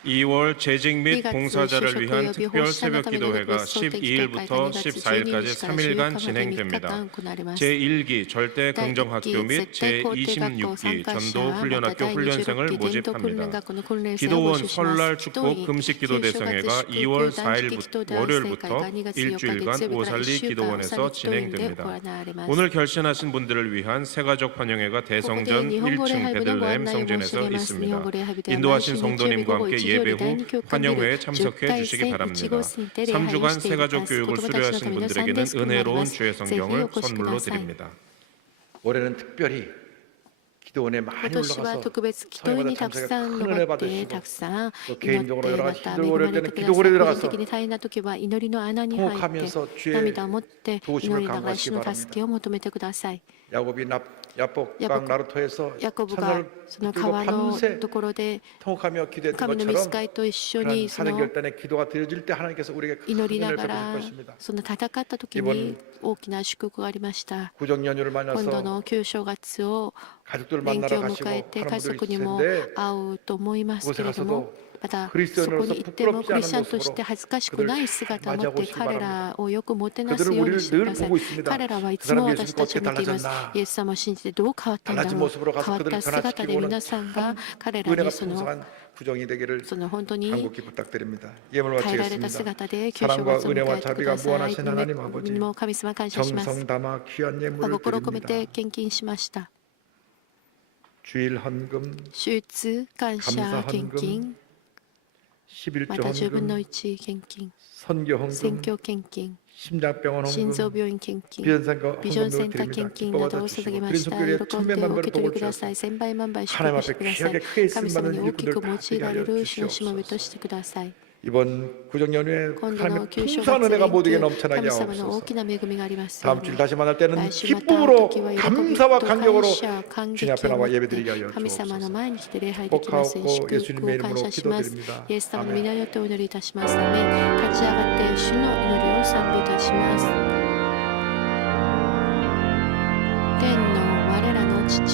2월 재직 및 2月 봉사자를 就職 위한 及び 특별 奉仕者の 새벽 ための 기도회가 別総的大会が 12일부터 2月 14일까지 12日から 3일간 14日まで3日 진행됩니다. 間行われます。 제1기 절대 第 긍정학교 1 및 期絶対肯定学校 제26기 参加者 전도 また 훈련학교 第 훈련생을 26期伝統訓練 모집합니다. 学校の訓練生を募 기도원 集します。 설날 祈祷 축복 院 금식 기도 旧正月 대성회가 祝福 2월 断食祈祷 4일부터 大聖会が 월요일부터 2月4日 일주일간 月曜日から1 오살리 週間 기도원에서 おさり祈祷院で 진행됩니다. 行われます。 오늘 결신하신 분들을 위한 세가족 환영회가 ここで 대성전 日本語礼 1층 拝部のご案 베들레헴 内を申し 성전에서 上げます。日本 있습니다. 語礼拝部では毎 인도하신 週日曜日 성도님과 午後 함께 1時よ 예배 り第 후 2教会ビル 환영회에 10 참석해 階 주시기 1 바랍니다. 号室にて礼拝を 3주간 しています。 세가족 子 교육을 供たちのた 수료하신 めのサンデー 분들에게는 スクールもありま 은혜로운 す。 주의 ぜひお 성경을 越しく 선물로 ださい。 드립니다. 올해는 특별히 기도원에 今 많이 年は 올라가서 特別祈祷院にたくさん 성령마다 登 참석해 って 큰 たくさん 또 祈っ 개인적으로 て 여러 ま 가지 た恵 힘들고 ま 어려울 れ 때는 てください。 기도골에 個人 들어가서 的に大変な時は祈りの穴に入って 통곡하면서 주의 涙を持って祈 도우심을 りながら 간구하시기 主の助けを求めてください。 야곱이 야복강 야곱- 나루토에서 ヤコブが 천사를 その 붙들고 川の 밤새 ところで 통곡하며 기도했던 神の御 것처럼 使いと一緒 그런 にその 사정결단의 기도가 드려질 때 하나님께서 우리에게 큰 祈りな 은혜를 が 베푸실 ら 것입니다. その戦った時に大きな祝福がありました。 구정 연휴를 今度 만나서 の旧正月を 가족들 連休 만나러 を 가시고 迎えて 하는 家 분들이 族 있을 にも 텐데 会うと思いますけれども、またそこ 그리스도인으로서 に行っても 부끄럽지 クリ 않은 スチャンとして 모습으로 恥ずかしくない姿を持って 맞이하고 彼らをよくもてなす 그들은 ように 우리를 してく 늘 ださい。 보고 있습니다. 彼らはいつ 그 も 사람 私たちを見ています。 예수님과 イエス様を信じてどう変わったんだ 달라진 ろう。 모습으로 変 가서 わっ 그들을 た姿で 변화시키고는 皆さんが彼ら 은혜가 にその 풍성한 구정이 되기를 本当に 간곡히 부탁드립니다. 예물 変えられた 마치겠습니다. 姿で旧正 사랑과 月を迎 은혜와 えてく 자비가 ださい。 무한하신 하나님 아버지 もう神様感謝します。 정성 담아 귀한 예물을 心を込め 드립니다. て献金しました。 주일 헌금 手術、感謝、献金、ま 11조 た10分の 헌금 1献金、 선교 選 헌금 挙献金、 심장병원 心臓 헌금 病院献金、 비전센터 ビジョンセ 헌금도 ンター献 드립니다. 金な 기뻐 どを 받아주시고 捧げま 드린 した。 손길에 喜んで 천만 お受 만배로 け取り 복을 ください。 주셔서 千倍万倍祝 하나님 福して 앞에 ください。 귀하게 크게 神 쓰임 様に 받는 大きく 일꾼들 用 다 いら 되게 れ 하여 る主のしもべと 주시옵소서. してください。 이번 구정연휴에 今度の 하나님의 旧正 풍성한 月 은혜가 連 모두에게 休、 넘쳐나게 神様の大 하옵소서. きな恵みがありますよう 다음 주일 に。 다시 만날 때는 来週また会う 기쁨으로 時は喜び 감사와 と 간격으로 感謝、感 주님 激 앞에 を持 나와 っ 예배드리게 て 하여 神様の 주옵소서. 前に来て礼拝できますように 축복하옵고 祝福を感謝します。 예수님의 이름으로 イエス様の 기도드립니다. 皆によってお祈りいたします。アメン。立ち上がって主の祈りを賛美いたします。天の我らの父よ、 御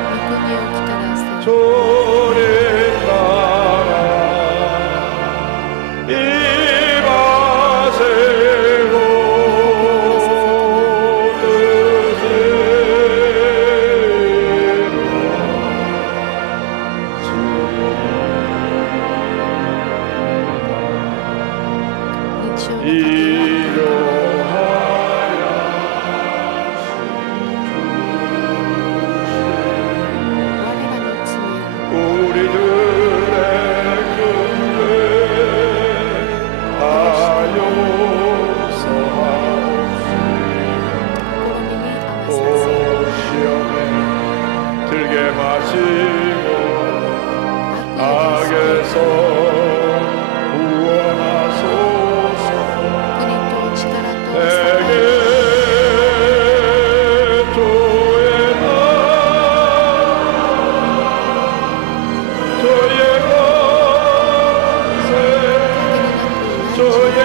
国を来たらせ。 日曜の我らの罪を 우리들의 근래 하여서하옵시고 試みに合わさず 시험에 들게 마시고 悪を 악에서 구원하소서. 国と力と 내게 栄 조의 저의 권세 저의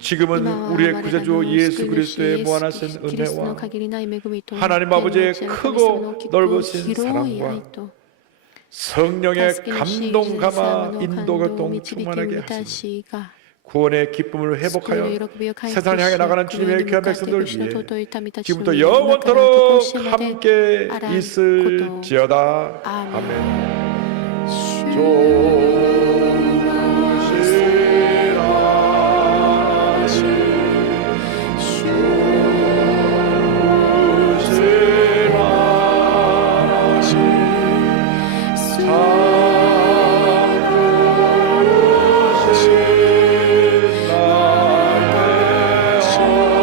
지금은 우리의 구세주 예수 그리스도의 무한하신 은혜와 하나님 아버지의 크고 넓으신 사랑과 성령의 감동감화 인도교통 충만하게 하시며 구원의 기쁨을 회복하여 세상을 향해 나가는 주님의 귀한 백성들 위해 지금부터 영원토록 함께 있을지어다. 아멘. 조심하시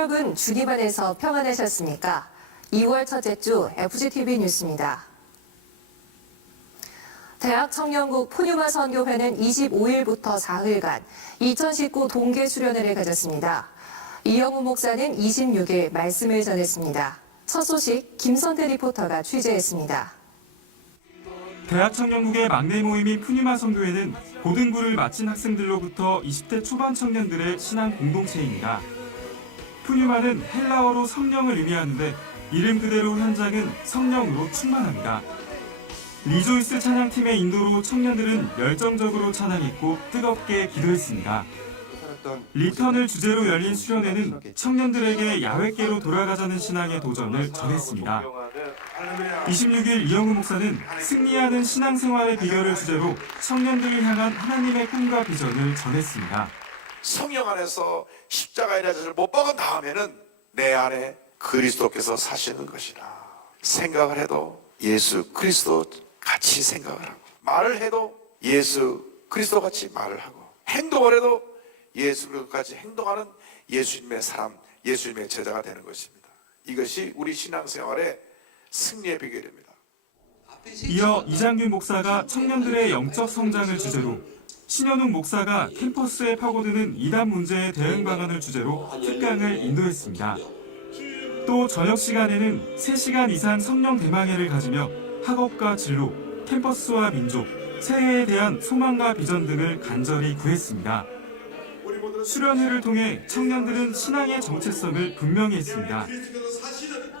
여러분 주님 안에서 평안하셨습니까? 2월 첫째 주 FGTV 뉴스입니다. 대학 청년국 푸뉴마 선교회는 25일부터 4일간 2019 동계 수련회를 가졌습니다. 이영우 목사는 26일 말씀을 전했습니다. 첫 소식 김선태 리포터가 취재했습니다. 대학 청년국의 막내 모임인 푸뉴마 선교회는 고등부를 마친 학생들로부터 20대 초반 청년들의 신앙 공동체입니다. 푸뉴마는 헬라어로 성령을 의미하는데 이름 그대로 현장은 성령으로 충만합니다. 리조이스 찬양팀의 인도로 청년들은 열정적으로 찬양했고 뜨겁게 기도했습니다. 리턴을 주제로 열린 수련회는 청년들에게 야훼께로 돌아가자는 신앙의 도전을 전했습니다. 26일 이영우 목사는 승리하는 신앙생활의 비결을 주제로 청년들을 향한 하나님의 꿈과 비전을 전했습니다. 성령 안에서 십자가의 자를 못 박은 다음에는 내 안에 그리스도께서 사시는 것이라 생각을 해도 예수 그리스도 같이 생각을 하고, 말을 해도 예수 그리스도 같이 말을 하고, 행동을 해도 예수 그리스도 같이 행동하는 예수님의 사람, 예수님의 제자가 되는 것입니다. 이것이 우리 신앙생활의 승리의 비결입니다. 이어 이장균 목사가 청년들의 영적 성장을 주제로, 신현웅 목사가 캠퍼스에 파고드는 이단 문제의 대응 방안을 주제로 특강을 인도했습니다. 또 저녁 시간에는 3시간 이상 성령 대망회를 가지며 학업과 진로, 캠퍼스와 민족, 새해에 대한 소망과 비전 등을 간절히 구했습니다. 수련회를 통해 청년들은 신앙의 정체성을 분명히 했습니다.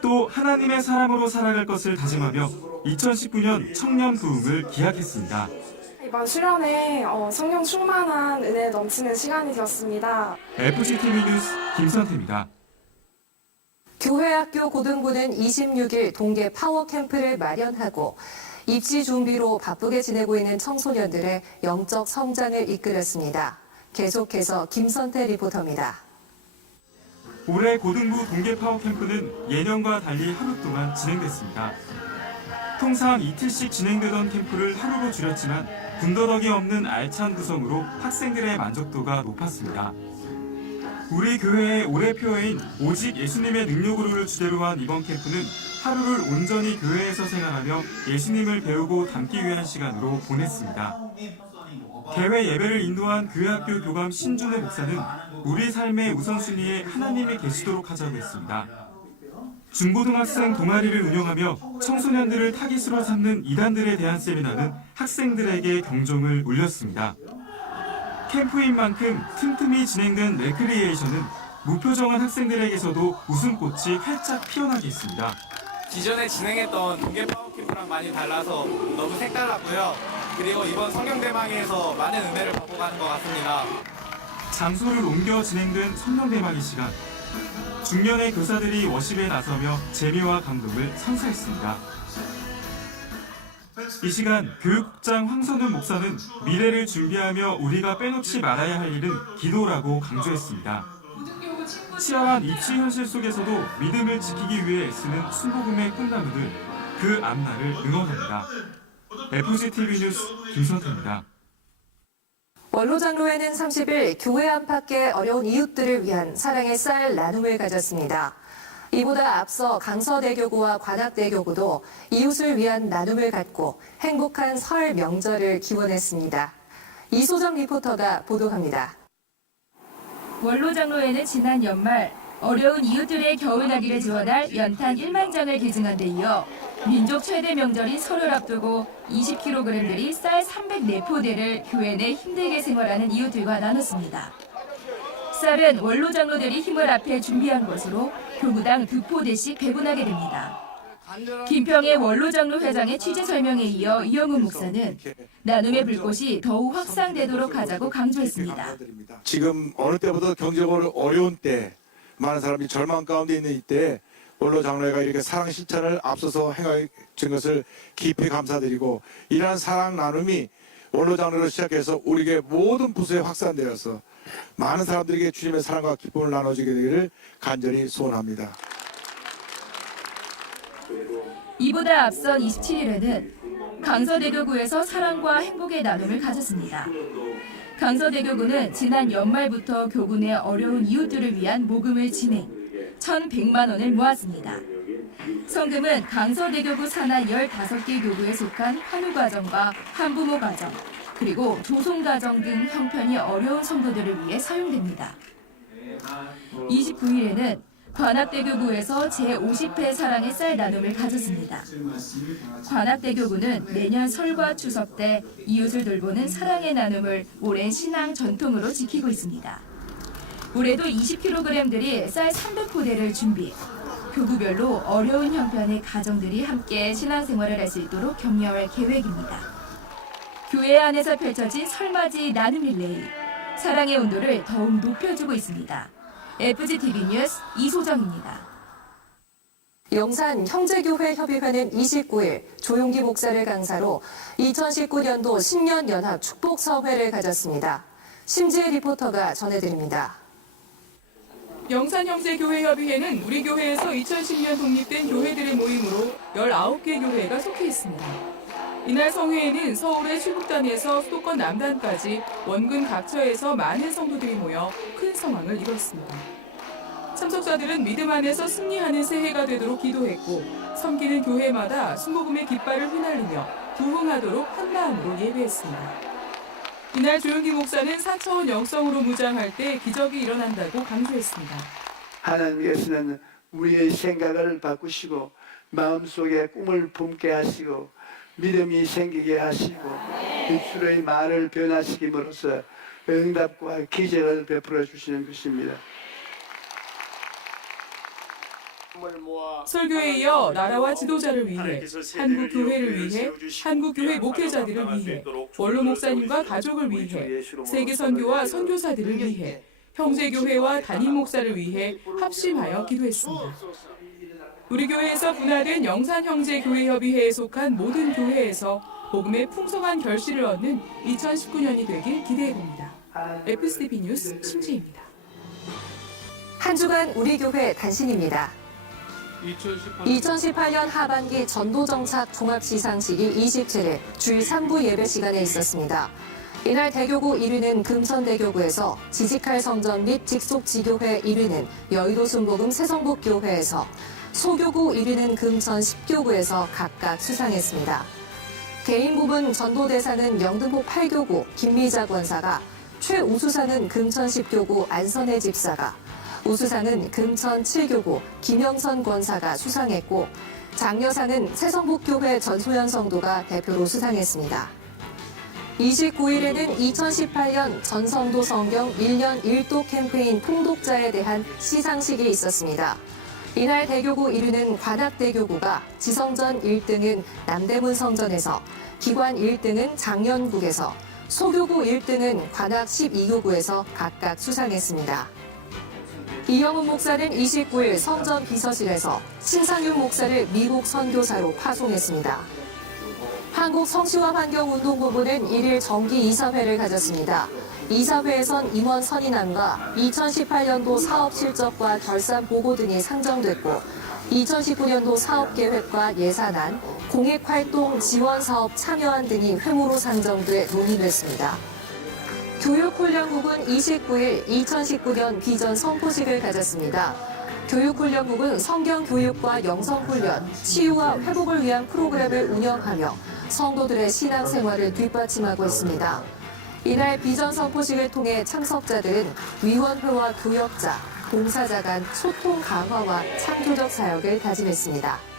또 하나님의 사람으로 살아갈 것을 다짐하며 2019년 청년 부흥을 기약했습니다. 이번 수련회 성령 충만한 은혜 넘치는 시간이 되었습니다. FGTV 뉴스 김선태입니다. 교회학교 고등부는 26일 동계 파워 캠프를 마련하고 입시 준비로 바쁘게 지내고 있는 청소년들의 영적 성장을 이끌었습니다. 계속해서 김선태 리포터입니다. 올해 고등부 동계 파워 캠프는 예년과 달리 하루 동안 진행됐습니다. 통상 이틀씩 진행되던 캠프를 하루로 줄였지만 군더더기 없는 알찬 구성으로 학생들의 만족도가 높았습니다. 우리 교회의 올해 표어인 오직 예수님의 능력으로를 주제로 한 이번 캠프는 하루를 온전히 교회에서 생활하며 예수님을 배우고 담기 위한 시간으로 보냈습니다. 개회 예배를 인도한 교회학교 교감 신준혜 목사는 우리 삶의 우선순위에 하나님이 계시도록 하자고 했습니다. 중고등학생 동아리를 운영하며 청소년들을 타깃으로 삼는 이단들에 대한 세미나는 학생들에게 경종을 울렸습니다. 캠프인 만큼 틈틈이 진행된 레크리에이션은 무표정한 학생들에게서도 웃음꽃이 활짝 피어나게 했습니다. 기존에 진행했던 동계 파워 캠프랑 많이 달라서 너무 색달랐고요. 그리고 이번 성령대망회에서 많은 은혜를 받고 가는 것 같습니다. 장소를 옮겨 진행된 성령대망의 시간. 중년의 교사들이 워십에 나서며 재미와 감동을 선사했습니다. 이 시간 교육국장 황선훈 목사는 미래를 준비하며 우리가 빼놓지 말아야 할 일은 기도라고 강조했습니다. 치열한 입시 현실 속에서도 믿음을 지키기 위해 애쓰는 순복음의 꿈나무들, 그 앞날을 응원합니다. FGTV 뉴스 김선태입니다. 원로장로회는 30일 교회 안팎의 어려운 이웃들을 위한 사랑의 쌀 나눔을 가졌습니다. 이보다 앞서 강서대교구와 관악대교구도 이웃을 위한 나눔을 갖고 행복한 설 명절을 기원했습니다. 이소정 리포터가 보도합니다. 원로장로회는 지난 연말 어려운 이웃들의 겨울나기를 지원할 연탄 1만 장을 기증한 데 이어 민족 최대 명절인 설을 앞두고 20kg들이 쌀 304포대를 교회 내 힘들게 생활하는 이웃들과 나눴습니다. 쌀은 원로장로들이 힘을 합해 준비한 것으로 교구당 2포대씩 배분하게 됩니다. 김평의 원로장로 회장의 취재 설명에 이어 이영우 목사는 나눔의 불꽃이 더욱 확산되도록 하자고 강조했습니다. 지금 어느 때보다 경제적으로 어려운 때, 많은 사람이 절망 가운데 있는 이때에 원로장로회가 이렇게 사랑 실천을 앞서서 행해 준 것을 깊이 감사드리고, 이러한 사랑 나눔이 원로장로를 시작해서 우리에게 모든 부서에 확산되어서 많은 사람들에게 주님의 사랑과 기쁨을 나눠주게 되기를 간절히 소원합니다. 이보다 앞선 27일에는 강서대교구에서 사랑과 행복의 나눔을 가졌습니다. 강서대교구는 지난 연말부터 교구 내 어려운 이웃들을 위한 모금을 진행, 1,100만 원을 모았습니다. 성금은 강서대교구 산하 15개 교구에 속한 환우가정과 한부모 가정, 그리고 조송가정 등 형편이 어려운 성도들을 위해 사용됩니다. 29일에는 관악대교구에서 제50회 사랑의 쌀 나눔을 가졌습니다. 관악대교구는 매년 설과 추석 때 이웃을 돌보는 사랑의 나눔을 오랜 신앙 전통으로 지키고 있습니다. 올해도 20kg들이 쌀 300포대를 준비, 교구별로 어려운 형편의 가정들이 함께 신앙생활을 할 수 있도록 격려할 계획입니다. 교회 안에서 펼쳐진 설맞이 나눔 릴레이, 사랑의 온도를 더욱 높여주고 있습니다. FGTV 뉴스 이소정입니다. 영산 형제교회 협의회는 29일 조용기 목사를 강사로 2019년도 신년 연합 축복서회를 가졌습니다. 심지혜 리포터가 전해드립니다. 영산형제교회협의회는 우리 교회에서 2010년 독립된 교회들의 모임으로 19개 교회가 속해 있습니다. 이날 성회에는 서울의 최북단에서 수도권 남단까지 원근 각처에서 많은 성도들이 모여 큰 성황을 이뤘습니다. 참석자들은 믿음 안에서 승리하는 새해가 되도록 기도했고, 섬기는 교회마다 순복음의 깃발을 휘날리며 부흥하도록 한마음으로 예배했습니다. 이날 조용기 목사는 4차원 영성으로 무장할 때 기적이 일어난다고 강조했습니다. 하나님께서는 우리의 생각을 바꾸시고 마음속에 꿈을 품게 하시고 믿음이 생기게 하시고 입술의 말을 변화시킴으로써 응답과 기적을 베풀어 주시는 것입니다. 설교에 이어 나라와 지도자를 위해, 한국교회를 위해, 한국교회 목회자들을 위해, 원로 목사님과 가족을 위해, 세계 선교와 선교사들을 위해, 형제교회와 담임 목사를 위해 합심하여 기도했습니다. 우리 교회에서 분화된 영산형제교회협의회에 속한 모든 교회에서 복음의 풍성한 결실을 얻는 2019년이 되길 기대해봅니다. FGTV 뉴스 심지혜입니다. 한 주간 우리 교회 단신입니다. 2018년 하반기 전도정착 종합시상식이 27일 주일 3부 예배 시간에 있었습니다. 이날 대교구 1위는 금천대교구에서, 지직할 성전 및 직속지교회 1위는 여의도 순복음 새성복교회에서, 소교구 1위는 금천 10교구에서 각각 수상했습니다. 개인 부분 전도대상은 영등포 8교구 김미자 권사가, 최우수상은 금천 10교구 안선혜 집사가, 우수상은 금천 7교구 김영선 권사가 수상했고, 장려상은 새성복교회 전소연 성도가 대표로 수상했습니다. 29일에는 2018년 전성도 성경 1년 1도 캠페인 통독자에 대한 시상식이 있었습니다. 이날 대교구 1위는 관악대교구가, 지성전 1등은 남대문 성전에서, 기관 1등은 장년국에서, 소교구 1등은 관악 12교구에서 각각 수상했습니다. 이영훈 목사는 29일 성전 비서실에서 신상윤 목사를 미국 선교사로 파송했습니다. 한국성시화환경운동본부는 1일 정기 이사회를 가졌습니다. 이사회에선 임원 선임안과 2018년도 사업 실적과 결산 보고 등이 상정됐고, 2019년도 사업계획과 예산안, 공익활동 지원사업 참여안 등이 회무로 상정돼 논의됐습니다. 교육훈련국은 29일 2019년 비전 선포식을 가졌습니다. 교육훈련국은 성경교육과 영성훈련, 치유와 회복을 위한 프로그램을 운영하며 성도들의 신앙생활을 뒷받침하고 있습니다. 이날 비전 선포식을 통해 참석자들은 위원회와 교역자, 봉사자 간 소통 강화와 창조적 사역을 다짐했습니다.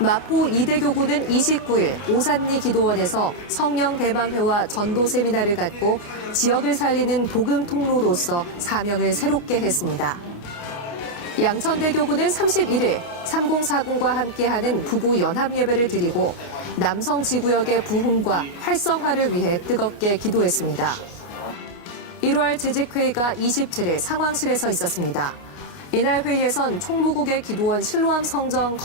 마포 이대교구는 29일 오산리 기도원에서 성령 대방회와 전도 세미나를 갖고 지역을 살리는 복음 통로로서 사명을 새롭게 했습니다. 양천대교구는 31일 3040과 함께하는 부부 연합 예배를 드리고 남성 지구역의 부흥과 활성화를 위해 뜨겁게 기도했습니다. 1월 재직회의가 27일 상황실에서 있었습니다. 이날 회의에선 총무국의 기도원 실로암 성전